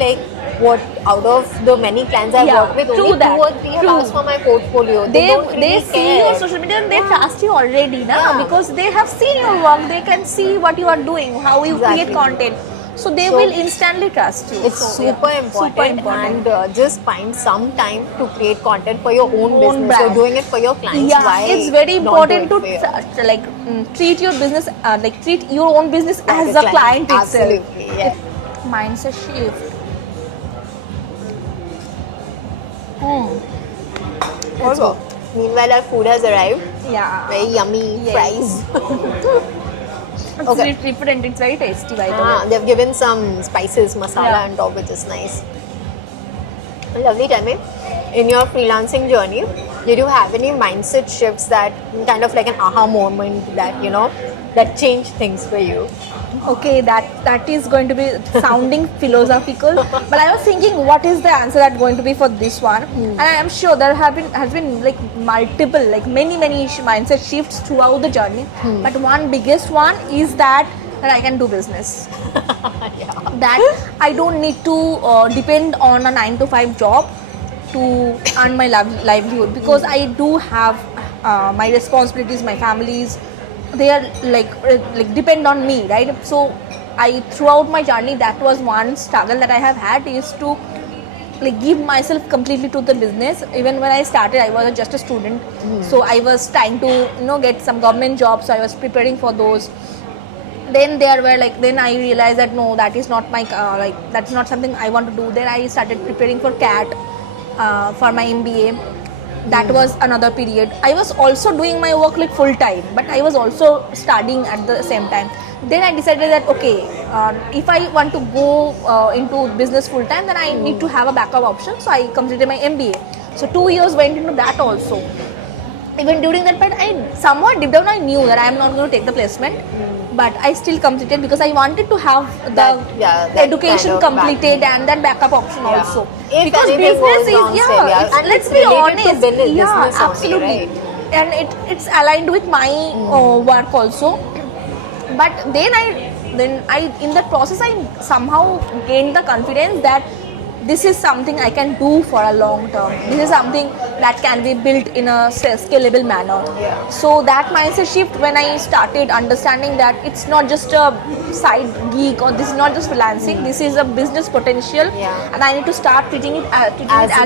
out of the many clients I've Yeah, worked with, true only that. 2 or 3 have True. asked for my portfolio. They don't really see care. your social media and they Yeah. trust you already, na? Yeah. Because they have seen your work. They can see what you are doing, how you Exactly. create content. So they So, will instantly trust you. It's So, yeah, super important, Super important. and just find some time to create content for your own business. brand. You're doing it for your clients. Yeah, Why it's very not important do to it for your- treat your business, treat your own business Like as a a client itself. Absolutely, yeah. Mindset shift. Let's go. Meanwhile, our food has arrived. Yeah. Very yummy Yes. fries. It's Okay. different. It's very tasty, by the way. They've given some spices, masala Yeah. on top, which is nice. Lovely, Tammy. In your freelancing journey, did you have any mindset shifts that kind of like an aha moment that changed things for you? Okay, that is going to be sounding philosophical, but I was thinking, what is the answer that's going to be for this one? And I am sure there has been like multiple, like many mindset shifts throughout the journey. But one biggest one is that I can do business. That I don't need to depend on a 9 to 5 job to earn my livelihood, because I do have my responsibilities, my families. They are like depend on me, right? So throughout my journey, that was one struggle that I have had, is to like give myself completely to the business. Even when I started, I was just a student, so I was trying to get some government jobs, so I was preparing for those. Then then I realized that no, that is not my that's not something I want to do. Then I started preparing for CAT, for my MBA. That was another period. I was also doing my work like full time, but I was also studying at the same time. Then I decided that okay, if I want to go into business full time, then I need to have a backup option. So I completed my MBA. So 2 years went into that also. Even during that period, I somewhat deep down I knew that I am not going to take the placement, but I still completed because I wanted to have the that education kind of completed and that backup option Yeah. also. If Because anything business goes wrong, is still, yeah. it's- And let's it's be related to honest, business yeah, only, absolutely, right? and it's aligned with my work also. But then I in that process I somehow gained the confidence that this is something I can do for a long term. This is something that can be built in a scalable manner. Yeah. So that mindset shift when I started understanding that it's not just a side gig or this is not just freelancing. This is a business potential, Yeah. and I need to start treating it as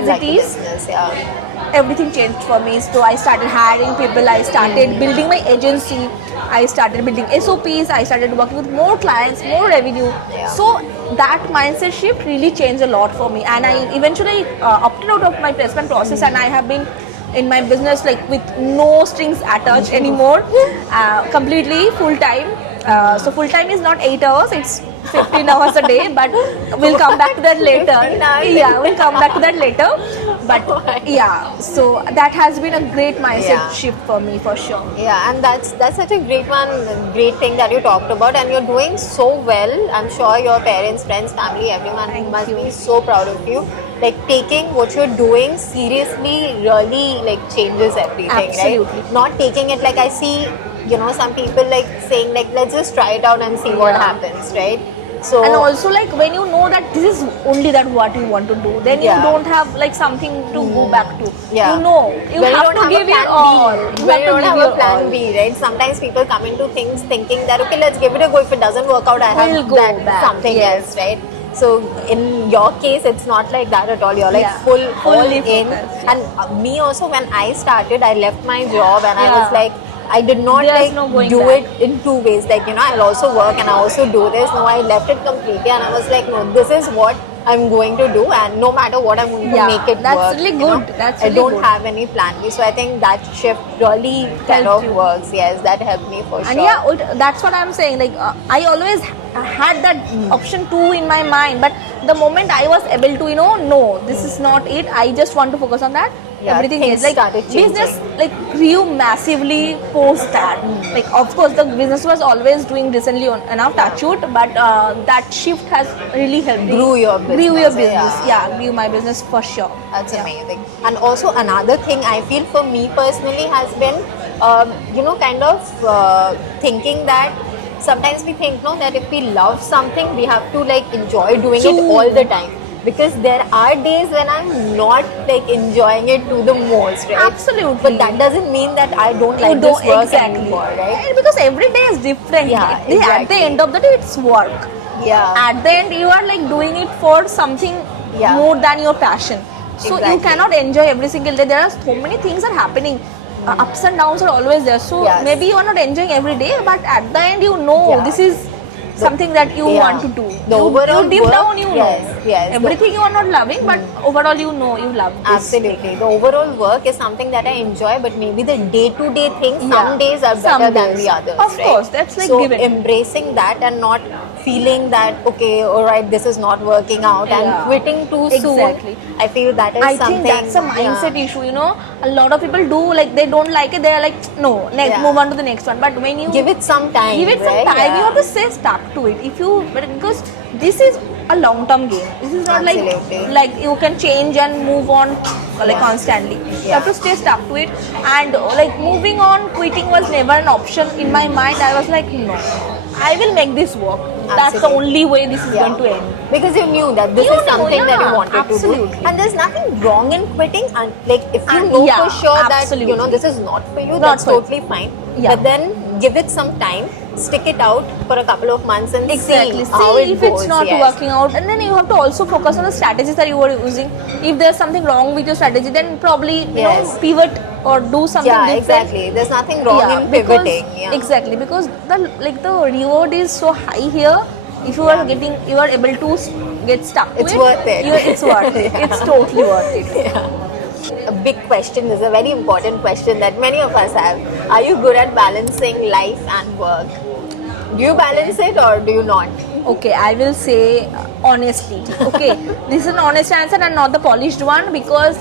like it a is. business, yeah. Everything changed for me. So I started hiring people, I started building my agency, I started building SOPs, I started working with more clients, more revenue. Yeah. So that mindset shift really changed a lot for me, and I eventually opted out of my placement process, and I have been in my business like with no strings attached anymore, completely full time. So full time is not 8 hours, it's 15 hours a day, but we'll come back to that later. 15 hours. Yeah, we'll come back to that later. But yeah, so that has been a great mindset Yeah. shift for me for sure. Yeah, and that's such a great thing that you talked about, and you're doing so well. I'm sure your parents, friends, family, everyone Thank must you. be so proud of you. Like taking what you're doing seriously really like changes everything, Absolutely. right? Not taking it like I see, some people like saying like let's just try it out and see what Yeah. happens, right? So And also like when you know that this is only that what you want to do, then Yeah. you don't have like something to go back to. Yeah. You know, you When have don't to have a give your plan all. B. You When have you to don't give have your a plan all. B, right? Sometimes people come into things thinking that okay, let's give it a go. If it doesn't work out, I have We'll go that back. something Yes. else, right? So in your case, it's not like that at all. You're like Yeah. full all Fully in. focused, yeah. And me also, when I started, I left my job and I Yeah. was like. I did not There's no going do back. it in two ways. Like, I'll also work and I also do this. No, I left it completely and I was like, no, this is what I'm going to do, and no matter what, I'm going to Yeah, make it that's work. really you know. good. That's I really don't good. have any plan B, so I think that shift really kind Helped of you. works. Yes, that helped me for And sure. yeah, that's what I'm saying. Like I always had that option 2 in my mind, but the moment I was able to, no, this is not it. I just want to focus on that. Yeah, Everything things is like started changing. business like grew massively post that. Like of course the business was always doing decently enough, touch wood, but that shift has really helped me. Grew your Grew your business, business. yeah. Yeah, grew my business for sure. That's Yeah. amazing. And also another thing I feel for me personally has been, kind of thinking that sometimes we think no that if we love something we have to like enjoy doing it True. all the time. Because there are days when I'm not like enjoying it to the most, right? Absolutely. But that doesn't mean that I don't like You this don't work exactly. anymore, right? And because every day is different. Yeah, At the exactly. end of the day, it's work. Yeah. At the end, you are like doing it for something Yeah. more than your passion. So you Exactly. cannot enjoy every single day. There are so many things are happening. Ups and downs are always there. So Yes. maybe you are not enjoying every day, but at the end, you know Yeah. this is something that you Yeah. want to do. The overall you deep work, down, you yes, know. yes. Everything you are not loving, but overall, you know you love this. Absolutely. The overall work is something that I enjoy, but maybe the day-to-day things, Yeah. some days are Some better than days. the others. Of right? course, that's like so given. embracing that and not feeling that okay, all right, this is not working out and Yeah. quitting too Exactly. soon. I feel that is I something. think that's a mindset yeah. issue, A lot of people do like they don't like it, they're like, no, next Yeah. move on to the next one. But when you Give it some time. give it some right? time, you Yeah. have to stay stuck to it. Because this is a long term game. This is not Absolutely. like you can change and move on like Yeah. constantly. You Yeah. have to stay stuck to it. And like moving on, quitting was never an option in my mind. I was like, no, I will make this work. That's the Absolutely. only way this is Yeah. going to end. Because you knew that this You is knew, something that you yeah, wanted to absolutely. do, and there's nothing wrong in quitting. And like if you And know yeah, for sure that absolutely. this is not for you, Not that's for you. totally fine. Yeah. But then give it some time, stick it out for a couple of months, and Exactly. see how it if goes. it's not yes. working out, and then you have to also focus on the strategies that you are using. If there's something wrong with your strategy, then probably Yes. pivot or do something Yeah, different. exactly. There's nothing wrong in because- pivoting. Yeah. Exactly, because the reward is so high here. If you are able to get stuck to It's it, worth it. it's worth it. It's totally worth it. A big question, this is a very important question that many of us have. Are you good at balancing life and work? Do you balance it or do you not? Okay, I will say honestly. Okay, this is an honest answer and not the polished one, because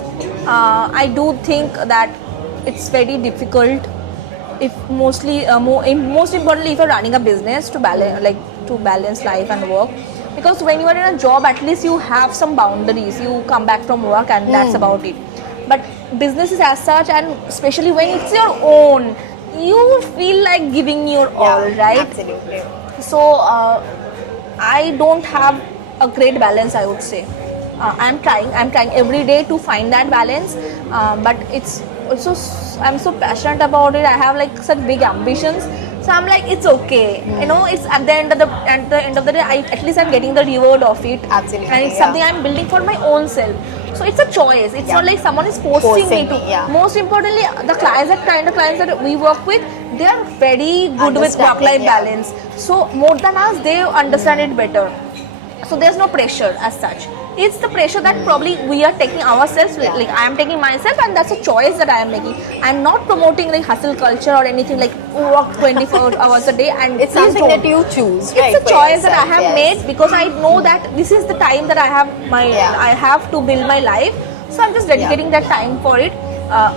I do think that it's very difficult, if mostly most importantly, if you're running a business, to balance life and work. Because when you are in a job, at least you have some boundaries. You come back from work and that's about it. But business is as such, and especially when it's your own, you feel like giving your all, right? Absolutely. So I don't have a great balance, I would say. I'm trying every day to find that balance, but it's also I'm so passionate about it. I have like such big ambitions, so I'm like, it's okay, it's at the end of the day, at least I'm getting the reward of it. Absolutely, And it's yeah. something I'm building for my own self. So it's a choice. It's not like someone is forcing me to. yeah. Most importantly, the clients that we work with, they are very good with work-life Understanding, yeah. balance. So more than us, they understand it better. So there's no pressure as such. It's the pressure that probably we are taking ourselves. Like I am taking myself, and that's a choice that I am making. I'm not promoting like hustle culture or anything like work 24 hours a day. And It's please something don't. that you choose. It's right, a for choice that I yourself, have yes. made, because I know that this is the time that I have I have to build my life. So I'm just dedicating that time for it.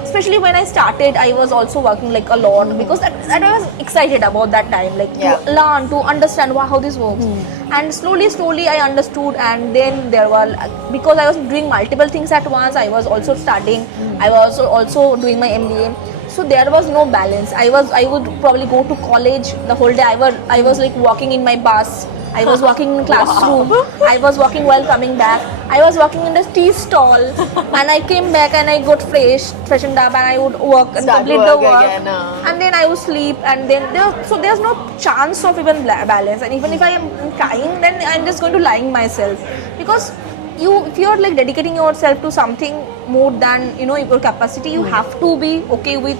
Especially when I started, I was also working like a lot, because that I was excited about that time, like to learn, to understand how this works. And slowly I understood, and then there were, because I was doing multiple things at once. I was also studying, I was also doing my MBA. So there was no balance. I would probably go to college the whole day. I was like walking in my bus. I was walking in classroom. I was walking while coming back. I was walking in the tea stall, and I came back and I got freshened up, and I would work and Start complete the work work, again, and then I would sleep, and then there's no chance of even balance. And even if I am trying, then I'm just going to lying myself, because if you're like dedicating yourself to something more than your capacity, you have to be okay with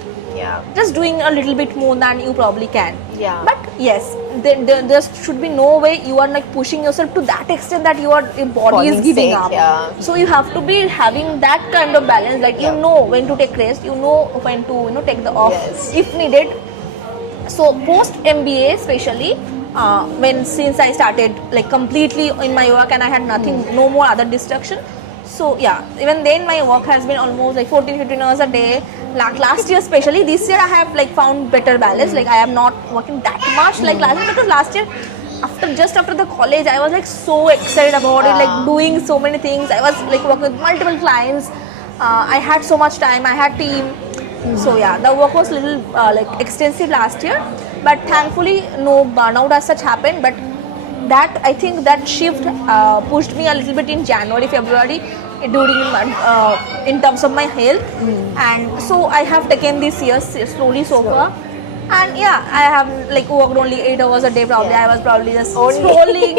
just doing a little bit more than you probably can. But yes, there should be no way you are like pushing yourself to that extent that your body Falling is giving sick, up. So you have to be having that kind of balance, like you know when to take rest, you know when to take the off if needed. So post MBA especially, since I started like completely in my work and I had nothing, no more other distraction. So yeah, even then my work has been almost like 14-15 hours a day. Like last year especially, this year I have like found better balance. Like I am not working that much like last year, because last year after the college I was like so excited about it, like doing so many things. I was like working with multiple clients. I had so much time, I had team. So yeah, the work was little like extensive last year, but thankfully no burnout as such happened. But that I think that shift pushed me a little bit in January, February, during in terms of my health. And so I have taken this year slowly so far. And yeah, I have like worked only 8 hours a day probably. I was probably just scrolling,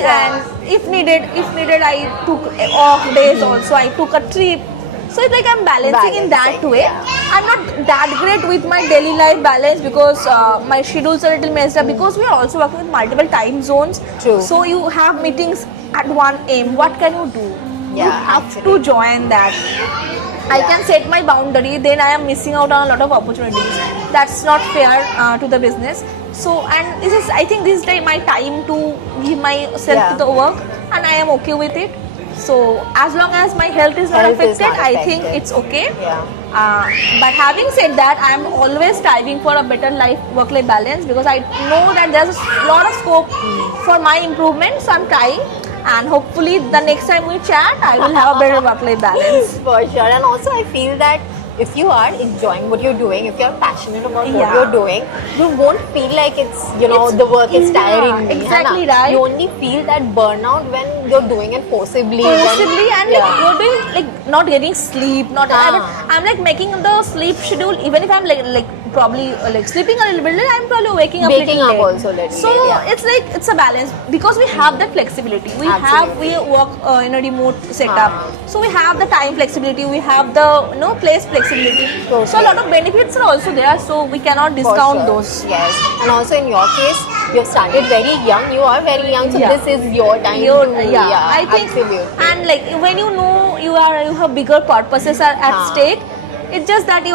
and if needed I took off days also. I took a trip. So it's like I'm balancing in that way. I'm not that great with my daily life balance, because my schedules are a little messed up, because we are also working with multiple time zones. True. So you have meetings at 1 a.m. What can you do? You have to join that. I can set my boundary, then I am missing out on a lot of opportunities. That's not fair to the business. So, and I think this is my time to give myself to the work, and I am okay with it. So as long as my health is not affected, I think it's okay. But having said that, I am always striving for a better work-life balance, because I know that there's a lot of scope for my improvement. So I'm trying, and hopefully the next time we chat, I will have a better work-life balance. For sure. And also I feel that if you are enjoying what you're doing, if you're passionate about what you're doing, you won't feel like it's the work is tiring me. Exactly right. You only feel that burnout when you're doing it forcibly. And like you're doing like not getting sleep. I'm like making the sleep schedule, even if I'm like probably like sleeping a little bit late, I'm probably waking up Waking little up late. also little So late, yeah. it's like it's a balance because we have that flexibility. We Absolutely. work in a remote setup, so we have the time flexibility. We have the place flexibility. Totally. So a lot of benefits are also there. So we cannot For discount sure. those. Yes, and also in your case, you have started very young. You are very young, so Yeah. this is your time to I think, absolutely. and like when you know you have bigger purposes are at stake, it's just that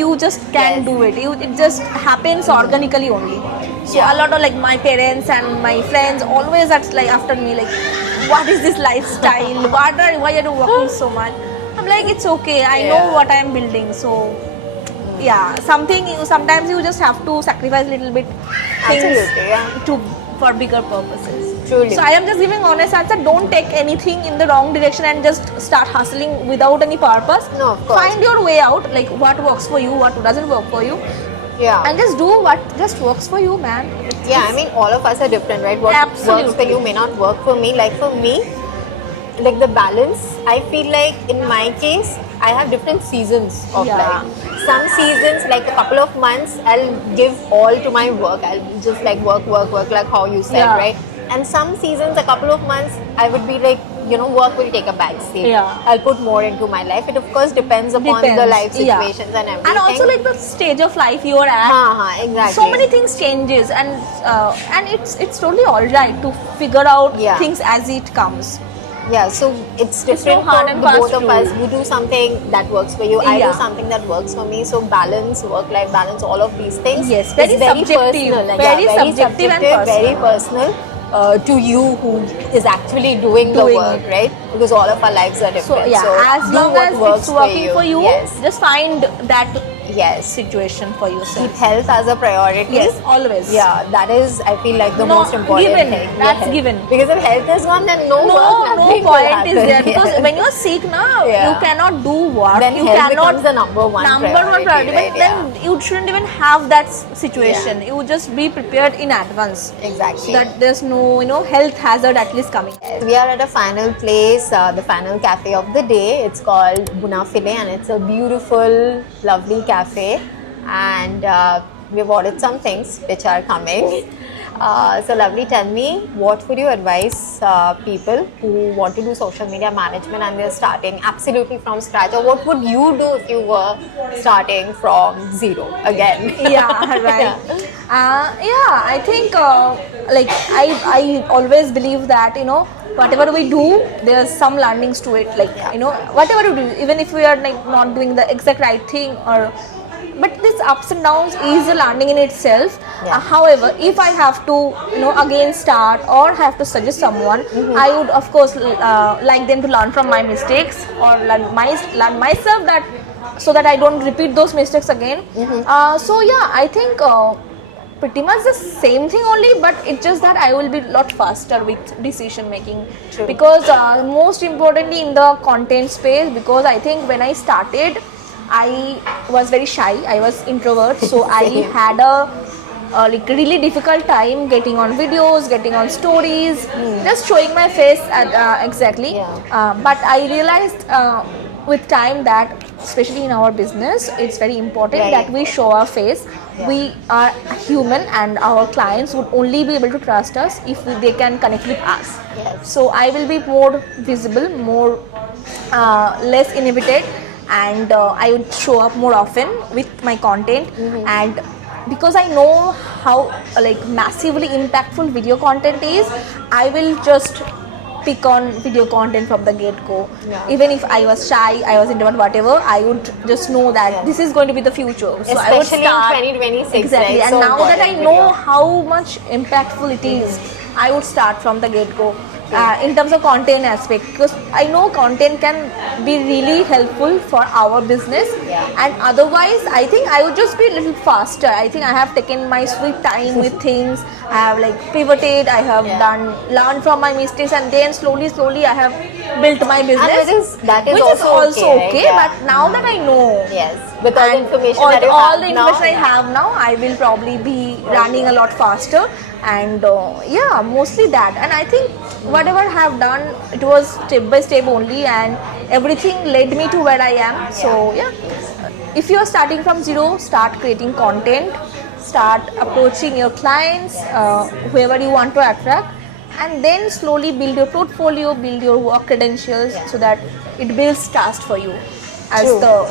you just can Yes. do it. It just happens organically only. So Yeah. a lot of like my parents and my friends always that's like after me like, what is this lifestyle? Why are you working so much? I'm like, it's okay. I know Yeah. what I'm building. So yeah, sometimes you just have to sacrifice a little bit things Absolutely, yeah. to for bigger purposes. Truly. So I am just giving honest answer. Don't take anything in the wrong direction and just start hustling without any purpose. No, of course. Find your way out, like what works for you, what doesn't work for you, Yeah. and just do what just works for you, man. Yeah, I mean, all of us are different, right? What works for Absolutely. you may not work for me. Like for me, like the balance, I feel like in my case, I have different seasons of Yeah. life. Some seasons, like a couple of months, I'll give all to my work. I'll just like work, like how you said, Yeah. right? And some seasons, a couple of months, I would be like, work will take a back seat. Yeah. I'll put more into my life. It of course depends upon the life situations and everything. And also like the stage of life you are at. Exactly. So many things changes, and it's totally alright to figure out Yeah. things as it comes. Yeah, so it's no different hard for and the fast both of rule. us. You do something that works for you. I Yeah. do something that works for me. So balance, work-life balance, all of these things. Yes, very is very subjective. personal. Very subjective and very personal. personal to you who is actually doing the Doing work, it. right? Because all of our lives are So different. yeah, as do long what as works it's working for you, Yes, just find that yes. situation for Keep yourself. health as a priority. Yes, always. Yeah, that is, I feel like the No, most important given. thing. That's Yeah. given. Because if health is gone, then no work, No nothing will point is happen. there because Yes. when you're sick now, Yeah. you cannot do work. Then you health cannot becomes the number one priority, priority. right? But then you shouldn't even have that situation. Yeah. You just be prepared in advance. Exactly. So that there's no health hazard at least coming. We are at a final place, the final cafe of the day. It's called Bunafile and it's a beautiful, lovely cafe. And we've ordered some things which are coming. So lovely, tell me, what would you advise people who want to do social media management and they're starting absolutely from scratch, or what would you do if you were starting from zero again? Yeah, right. I think like I always believe that whatever we do, there's some learnings to it. Like whatever we do, even if we are like not doing the exact right thing, but this ups and downs is a learning in itself. Yeah. However, if I have to again start or have to suggest someone, I would of course like them to learn from my mistakes or learn myself that so that I don't repeat those mistakes again. So yeah, I think pretty much the same thing only, but it's just that I will be a lot faster with decision making. True. Because most importantly in the content space, because I think when I started I was very shy, I was introvert, so I had a like really difficult time getting on videos, getting on stories, just showing my face exactly. Yeah. But I realized with time that especially in our business it's very important Very that we show our face. Yeah. We are human and our clients would only be able to trust us if they can connect with us. Yes. So I will be more visible, more less inhibited, and I would show up more often with my content. And because I know how like massively impactful video content is, I will just pick on video content from the get-go. Yeah. Even if I was shy, I was introvert, whatever, I would just know that this is going to be the future. So I would Especially start in 2026, exactly. right? And So now that I important know video. how much impactful it is, I would start from the get-go. In terms of content aspect, because I know content can be really helpful for our business. Yeah. And otherwise I think I would just be a little faster. I think I have taken my sweet time with things. I have like pivoted, I have learned from my mistakes, and then slowly I have built my business. That is which also is also okay, right? but now that I know, Yes, with all the information all, that you all have the now, information I have now, I will probably be running a lot faster. And yeah, mostly that. And I think whatever I have done, it was step by step only, and everything led me to where I am. So yeah, if you are starting from zero, start creating content, start approaching your clients, whoever you want to attract, and then slowly build your portfolio, build your work credentials, so that it builds trust for you as True. the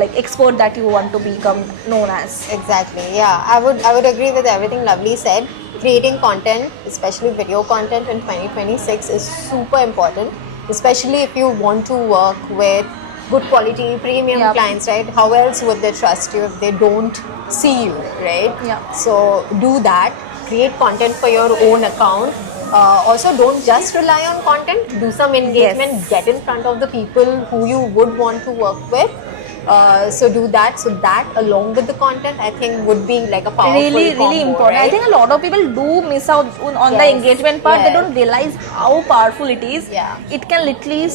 like expert that you want to become known as. Exactly. Yeah, I would agree with everything Lovely said. Creating content, especially video content in 2026, is super important. Especially if you want to work with good quality premium Yep. clients, right? How else would they trust you if they don't see you, right? Yeah. So do that. Create content for your own account. Also, don't just rely on content. Do some engagement. Yes. Get in front of the people who you would want to work with. So do that. So that along with the content, I think would be like a powerful Really combo, important. I right? think a lot of people do miss out on the Yes, engagement part. They yes. don't realize how powerful it is. Yeah. It can literally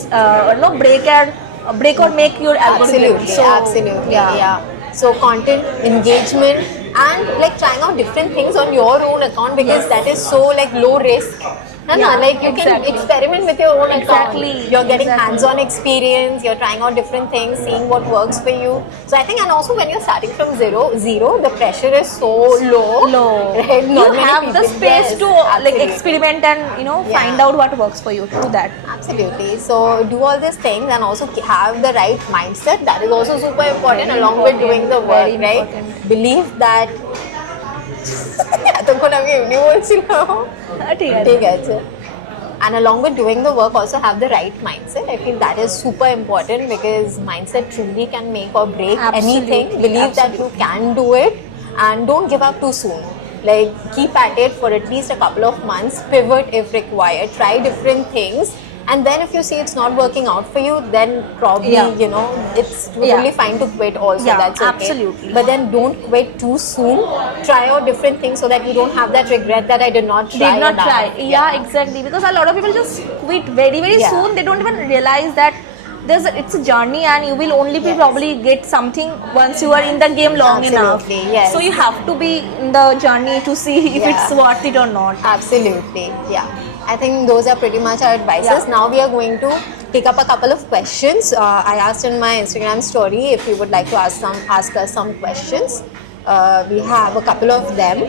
break or make your algorithm. Absolutely, absolutely, yeah. So content, engagement, and like trying out different things on your own account, because that is so like low risk. Yeah, Like you exactly. can experiment with your own account. Exactly, You're getting exactly. hands-on experience. You're trying out different things, seeing what works for you. So I think, and also when you're starting from zero, the pressure is so low. Low. Right? You Not many have the people- space yes, to like absolutely. experiment and Yeah. find out what works for you through that. Absolutely. So do all these things and also have the right mindset. That is also super important Very along with doing important, the work, very right? important. Believe that. तुमको ना मैं नहीं बोल सी रहा हूँ. ठीक है. ठीक है, अच्छा. And along with doing the work, also have the right mindset. I feel that is super important because mindset truly can make or break Absolutely, anything. Believe that you can do it and don't give up too soon. Like keep at it for at least a couple of months, pivot if required, try different things. And then if you see it's not working out for you, then probably, it's totally fine to quit also. Yeah, That's okay. absolutely. But then don't quit too soon. Try out different things so that you don't have that regret that I did not try. Did not enough. try. Yeah, exactly. Because a lot of people just quit very, very Yeah. soon. They don't even realize that it's a journey and you will only be Yes. probably get something once you are in the game long enough. Absolutely, yes. So you have to be in the journey to see if Yeah. it's worth it or not. Absolutely, yeah. I think those are pretty much our advices. Yeah. Now we are going to pick up a couple of questions. I asked in my Instagram story if you would like to ask us some questions. We have a couple of them.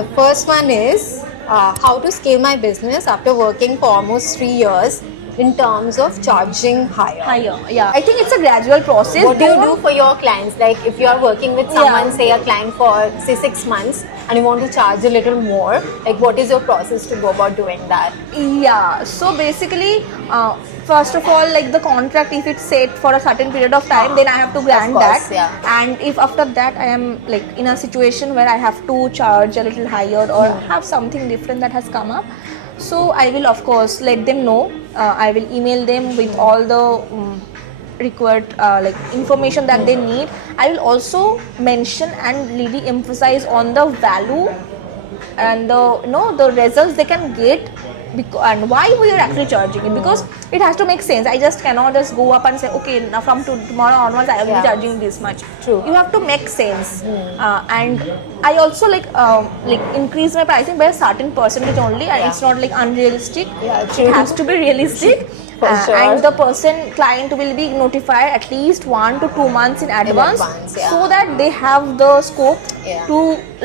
The first one is how to scale my business after working for almost 3 years in terms of charging higher. Higher, yeah. I think it's a gradual process. What do you do Don't- for your clients? Like if you are working with someone, Yeah. say a client for say 6 months, and you want to charge a little more, like what is your process to go about doing that? Yeah, so basically, first of all, like the contract, if it's set for a certain period of time, then I have to grant course, that. yeah. And if after that I am like in a situation where I have to charge a little higher or have something different that has come up, so I will of course let them know. I will email them with all the required like information that they need. I will also mention and really emphasize on the value and the results they can get, and why we are actually charging it, because it has to make sense. I just cannot just go up and say, okay, now from tomorrow onwards I will Yeah. be charging this much. True. You have to make sense. And I also like increase my pricing by a certain percentage only, and Yeah. it's not like unrealistic. Yeah, true. It has to be realistic. For sure. And the client will be notified at least 1 to 2 months in advance, yeah. so that they have the scope Yeah. to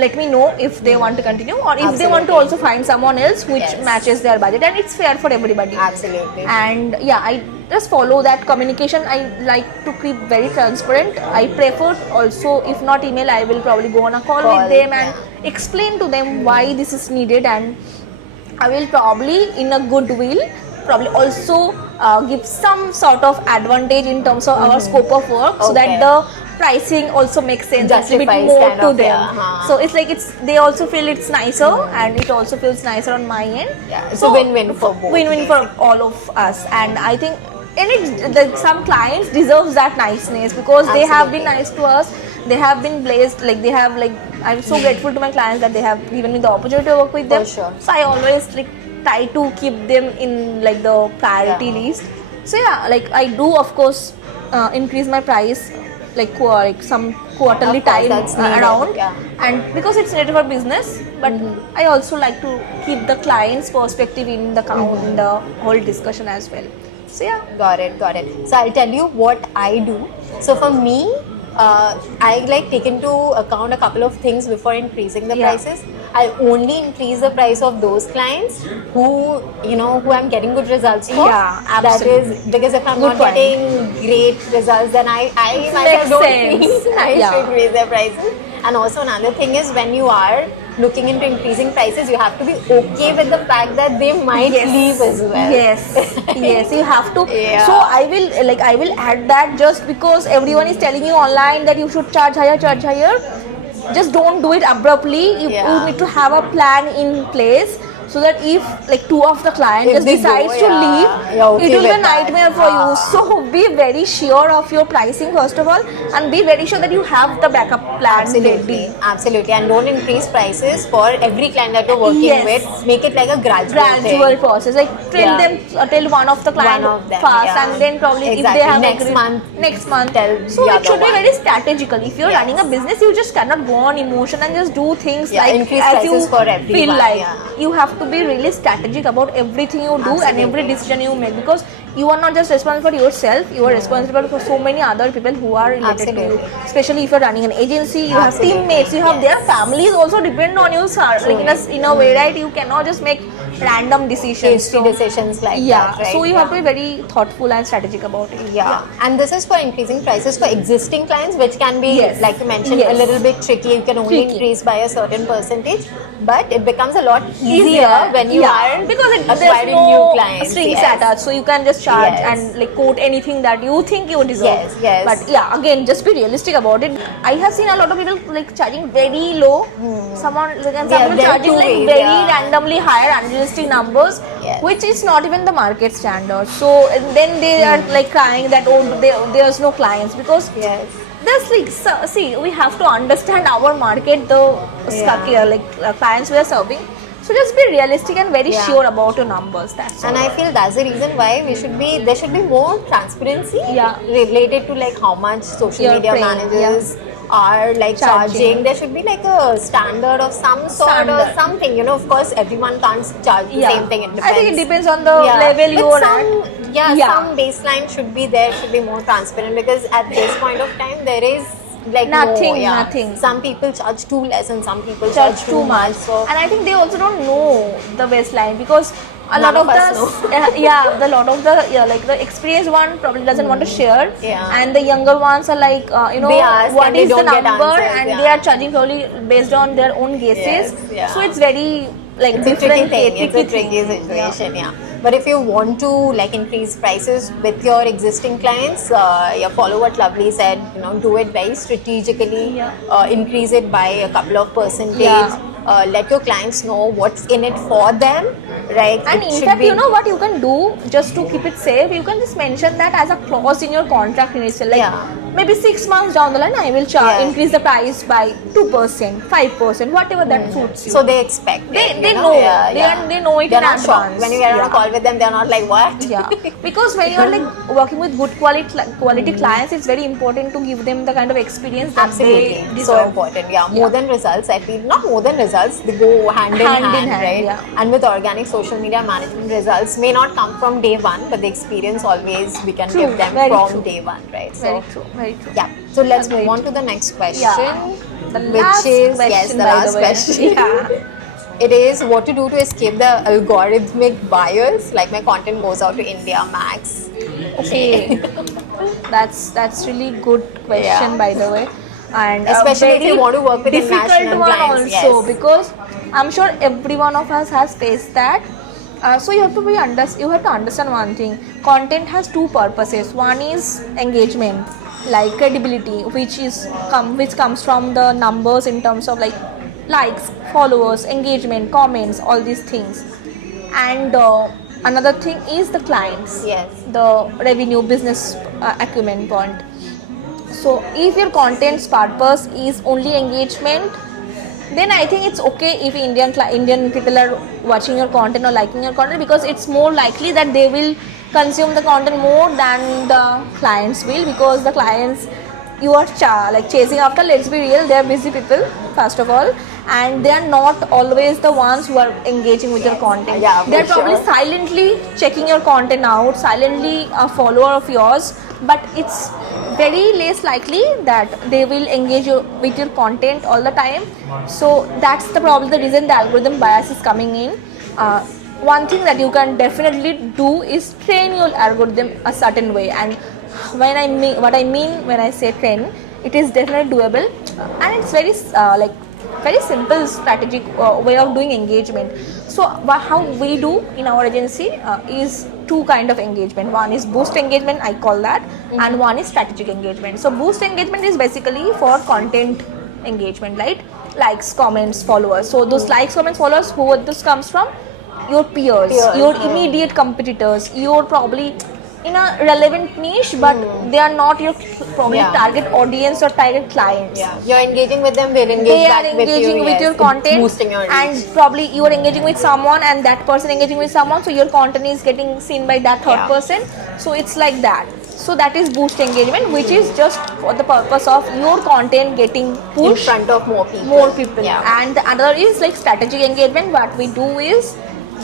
let me know if they want to continue, or if they want to Absolutely. also find someone else which Yes. matches their budget, and it's fair for everybody. Absolutely. And yeah, I just follow that communication. I like to keep very transparent. I prefer also, if not email, I will probably go on a call with them and explain to them why this is needed, and I will probably in a goodwill probably also give some sort of advantage in terms of our scope of work, so that Okay. the pricing also makes sense a little bit Justifies more kind to of, them. yeah, So it's like they also feel it's nicer, and it also feels nicer on my end. Yeah, it's a win-win for both, Win-win for all of us, and I think some clients deserves that niceness, because they have been Absolutely. nice to us. They have been blessed. Like they have I'm so grateful to my clients that they have given me the opportunity to work with them. For sure. So I always try to keep them in the priority Yeah. list. So yeah, I do of course increase my price some quarterly Of course, time that's needed, around, yeah. and because it's needed for business, but I also like to keep the client's perspective in the in the whole discussion as well. So yeah. Got it. So I'll tell you what I do. So for me, I like take into account a couple of things before increasing the Yeah. prices. I only increase the price of those clients who who I'm getting good results for. Yeah, That absolutely. is because if I'm Good not point. getting great results, then I myself Makes don't sense. feel I Yeah. should raise their prices. And also another thing is when you are looking into increasing prices, you have to be okay with the fact that they might leave as well. Yes, yes, you have to. Yeah. So I will add that just because everyone is telling you online that you should charge higher, just don't do it abruptly. You Yeah. need to have a plan in place so that if like two of the clients If just they decides go, to yeah, leave, you're okay it will be a with that. nightmare for you. Yeah. So be very sure of your pricing first of all, and be very sure that you have the backup plan Absolutely, ready. absolutely, and don't increase prices for every client that you're working Yes. with. Make it like a gradual Gradual thing. process, like tell Yeah. them tell one of the client One of them, fast, yeah. and then probably if Exactly. they have Next agreed month, next month, tell so the it other should be one. very strategical. If you're Yes. running a business, you just cannot go on emotion and just do things Yeah, like increase as you prices for feel everyone, like. yeah. You have to be really strategic about everything you do and every Absolutely. decision you make, because you are not just responsible for yourself, you are responsible for so many other people who are related to you. Absolutely. Especially if you're running an agency, you have Absolutely. teammates, you have their Yes. families also depend on you, sir. Like in a way, right? You cannot just make random decisions. Hasty decisions like Yeah, that, right? so you have to Yeah. be very thoughtful and strategic about it. Yeah. And this is for increasing prices for existing clients, which can be, Yes. like you mentioned, a Yes. little bit tricky. You can only Tricky. increase by a certain percentage, but it becomes a lot easier when you are because there's acquiring no new clients. strings Yes. attached, so you can just charge Yes. and like quote anything that you think you deserve. Yes, yes. But yeah, again, just be realistic about it. I have seen a lot of people like charging very low. Someone like, and some Yeah, people there are charging two like ways, very yeah. randomly higher, unrealistic numbers, Yes. which is not even the market standard. So and then they are like crying that there's no clients, because Yes. there's like see, we have to understand our market, the stuck here, like clients we are serving. So just be realistic and very Yeah. sure about your numbers. That's all. And I feel that's the reason why there should be more transparency Yeah. related to like how much social You're media paying, managers are like Charging. charging. There should be like a standard of some sort or Standard. something. Of course, everyone can't charge the same thing. It depends. I think it depends on the Yeah. level But you're some, at. Yeah, some baseline should be there, should be more transparent, because at this point of time there is like Nothing, no, yeah. nothing. Some people charge too less and some people Charge too much. So And I think they also don't know the baseline, because a None lot of of us the the lot of the like the experienced one probably doesn't want to share, Yeah. and the younger ones are like They ask what and they is the don't get number, answers, and yeah. they are charging probably based on their own guesses. Yes, yeah. So it's very like it's a tricky different thing. It's a tricky tricky thing. situation, yeah. But if you want to like increase prices with your existing clients, follow what Lovely said. Do it very strategically. Yeah. Increase it by a couple of percentage. Yeah. Let your clients know what's in it for them, right? And It in should fact, be- you know what you can do just to keep it safe? You can just mention that as a clause in your contract initially. Like Yeah. maybe 6 months down the line, I will charge Yeah. increase the price by 2%, 5%, whatever that suits you. So they expect. They- it, they you know. Yeah, They yeah. are- they know it They're in not shocked. advance. When you get on a Yeah. call with them, they're not like, what? Yeah, because when you are like working with good quality clients, it's very important to give them the kind of experience that Absolutely, they so deserve. important. Yeah, more than results. I feel not more than results. They go hand in Hand in hand, hand, right? yeah. And with organic social media management, results may not come from day one, but the experience always we can True, give them very from true. day one, right? Very true, very true. Yeah. So let's Agreed. move on to the next question, Yeah. The which last is question, the by last the way. question. Yeah. It is what to do to escape the algorithmic bias. Like my content goes out to India max. Okay, that's really good question, Yeah. by the way, and Especially if very you want to work with difficult international one clients, also, yes. because I'm sure every one of us has faced that. So you have to you have to understand one thing. Content has two purposes. One is engagement, like credibility, which comes from the numbers in terms of like likes, followers, engagement, comments, all these things, and another thing is the clients, Yes. the revenue, business acumen point. So if your content's purpose is only engagement, then I think it's okay if Indian people are watching your content or liking your content, because it's more likely that they will consume the content more than the clients will, because the clients you are chasing after, let's be real, they are busy people first of all, and they are not always the ones who are engaging with your content. Yeah, for They are probably sure. silently checking your content out, silently a follower of yours, but it's very less likely that they will engage with your content all the time. So that's the problem, the reason the algorithm bias is coming in. One thing that you can definitely do is train your algorithm a certain way, and when I mean what I mean when I say train, it is definitely doable, and it's very very simple strategic way of doing engagement. So how we do in our agency is two kind of engagement. One is boost engagement, I call that, and one is strategic engagement. So boost engagement is basically for content engagement, right? Likes, comments, followers. So those likes, comments, followers, who this comes from? Your peers, your immediate competitors. You're probably in a relevant niche, but they are not your probably target audience or target clients. Yeah, you're engaging with them, they're engaged They are back with you, engaging with yes, your it's content, boosting your reach. and probably you are engaging with someone, and that person engaging with someone, so your content is getting seen by that third person. So it's like that. So that is boost engagement, which is just for the purpose of your content getting pushed in front of more people. And the other is like strategic engagement. What we do is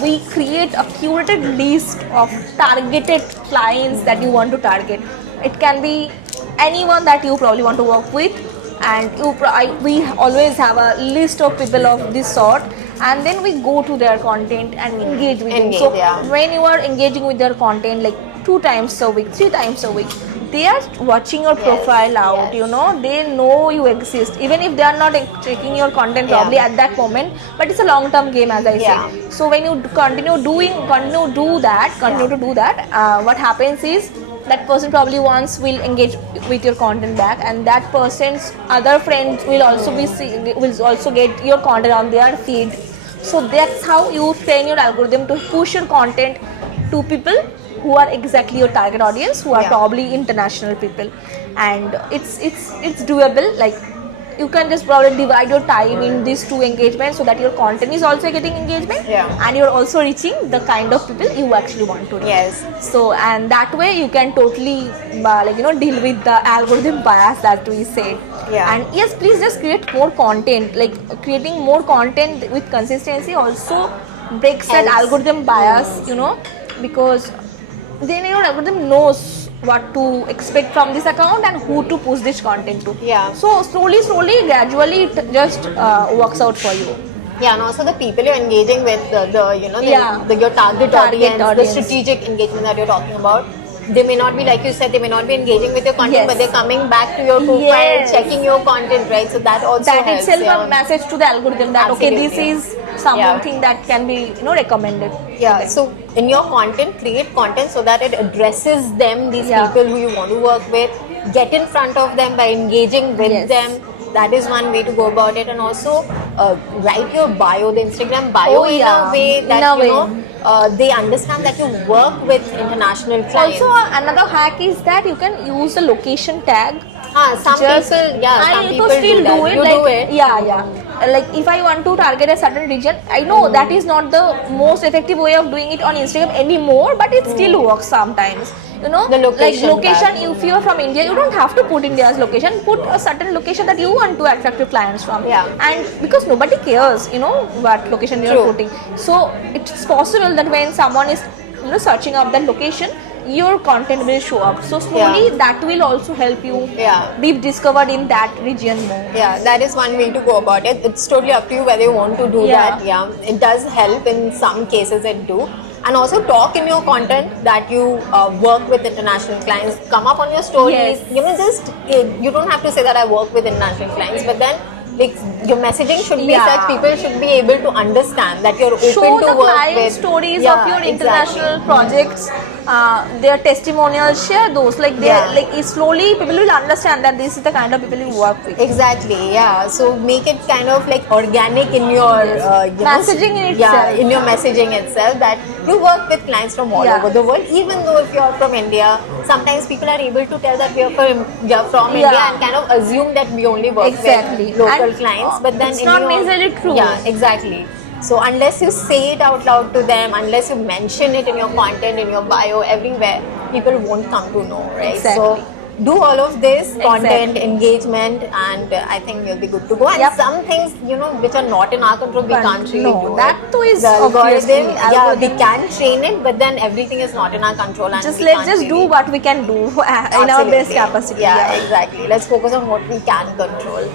we create a curated list of targeted clients that you want to target. It can be anyone that you probably want to work with, and we always have a list of people of this sort, and then we go to their content and engage with them. So when you are engaging with their content like 2 times a week, 3 times a week, they are watching your profile out, you know, they know you exist, even if they are not checking your content probably at that moment, but it's a long term game, as I said. So when you continue to do that, what happens is that person probably once will engage with your content back, and that person's other friends will also will also get your content on their feed. So that's how you train your algorithm to push your content to people who are exactly your target audience, who are probably international people. And it's doable. Like, you can just probably divide your time in these two engagements, so that your content is also getting engagement, and you're also reaching the kind of people you actually want to reach. So, and that way you can totally deal with the algorithm bias that we said. And yes, please just create more content. Like, creating more content with consistency also breaks that algorithm bias, you know, because then your algorithm knows what to expect from this account and who to push this content to. So slowly, gradually, it just works out for you. And also the people you're engaging with, your target audience, the strategic engagement that you're talking about. They may not be, like you said, they may not be engaging with your content, but they're coming back to your profile, checking your content, right? So that also helps. That itself a message to the algorithm that okay, this is something that can be recommended. So in your content, create content so that it addresses them, these people who you want to work with. Get in front of them by engaging with them. That is one way to go about it. And also write your bio, the Instagram bio in a way that they understand that you work with international clients. Also, another hack is that you can use the location tag. Some people still do it. Like, if I want to target a certain region, I know that is not the most effective way of doing it on Instagram anymore, but it still works sometimes. You know, the location, like location, if you are from India, you don't have to put India's location, put a certain location that you want to attract your clients from. And because nobody cares, you know, what location you are putting. So it's possible that when someone is searching up that location, your content will show up. So slowly that will also help you be discovered in that region more. That is one way to go about it. It's totally up to you whether you want to do that. It does help in some cases, it do. And also talk in your content that you work with international clients. Come up on your stories. You don't have to say that I work with international clients, but then like, your messaging should be such people should be able to understand that you're open Show to the work client with. stories of your international projects, their testimonials. Share those. Like slowly people will understand that this is the kind of people you work with. So make it kind of like organic in your messaging in itself. In your messaging itself, that you work with clients from all over the world. Even though if you're from India, sometimes people are able to tell that we are from India and kind of assume that we only work with local clients, but then it's not necessarily true. So unless you say it out loud to them, unless you mention it in your content, in your bio, everywhere, people won't come to know, right? So do all of this content, Exactly. engagement, and I think you'll be good to go. And Yep. some things, which are not in our control, we can't really No, do that it. too is The obviously algorithm, yeah, we algorithm. can train it, but then everything is not in our control. And Just we let's can't just do really- what we can do in our best Absolutely. capacity. Yeah, exactly. Let's focus on what we can control.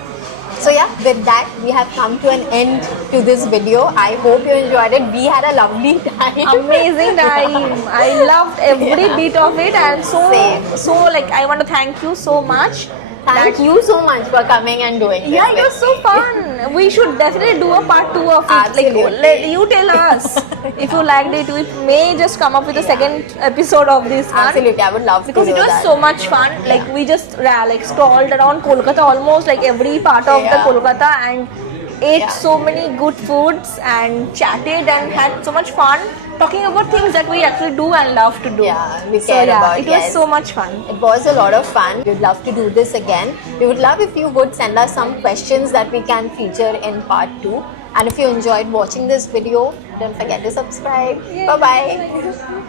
So yeah, with that, we have come to an end to this video. I hope you enjoyed it. We had a lovely time. Amazing time. I loved every bit of it, and Same. so like I want to thank you so much. Thank you so much for coming and doing this. Yeah, it was with so me. fun. We should definitely do a part 2 of it. Absolutely. Like, you tell us if you liked it. We may just come up with a second episode of this one. Absolutely, I would love Because to it do was that. so much fun. Like we just like strolled around Kolkata, almost like every part of the Yeah. Kolkata, and ate Yeah. so many good foods and chatted and had so much fun talking about things that we actually do and love to do. Yeah, we So care yeah, about, it was yes. so much fun. It was a lot of fun. We'd love to do this again. We would love if you would send us some questions that we can feature in part 2. And if you enjoyed watching this video, don't forget to subscribe. Bye bye.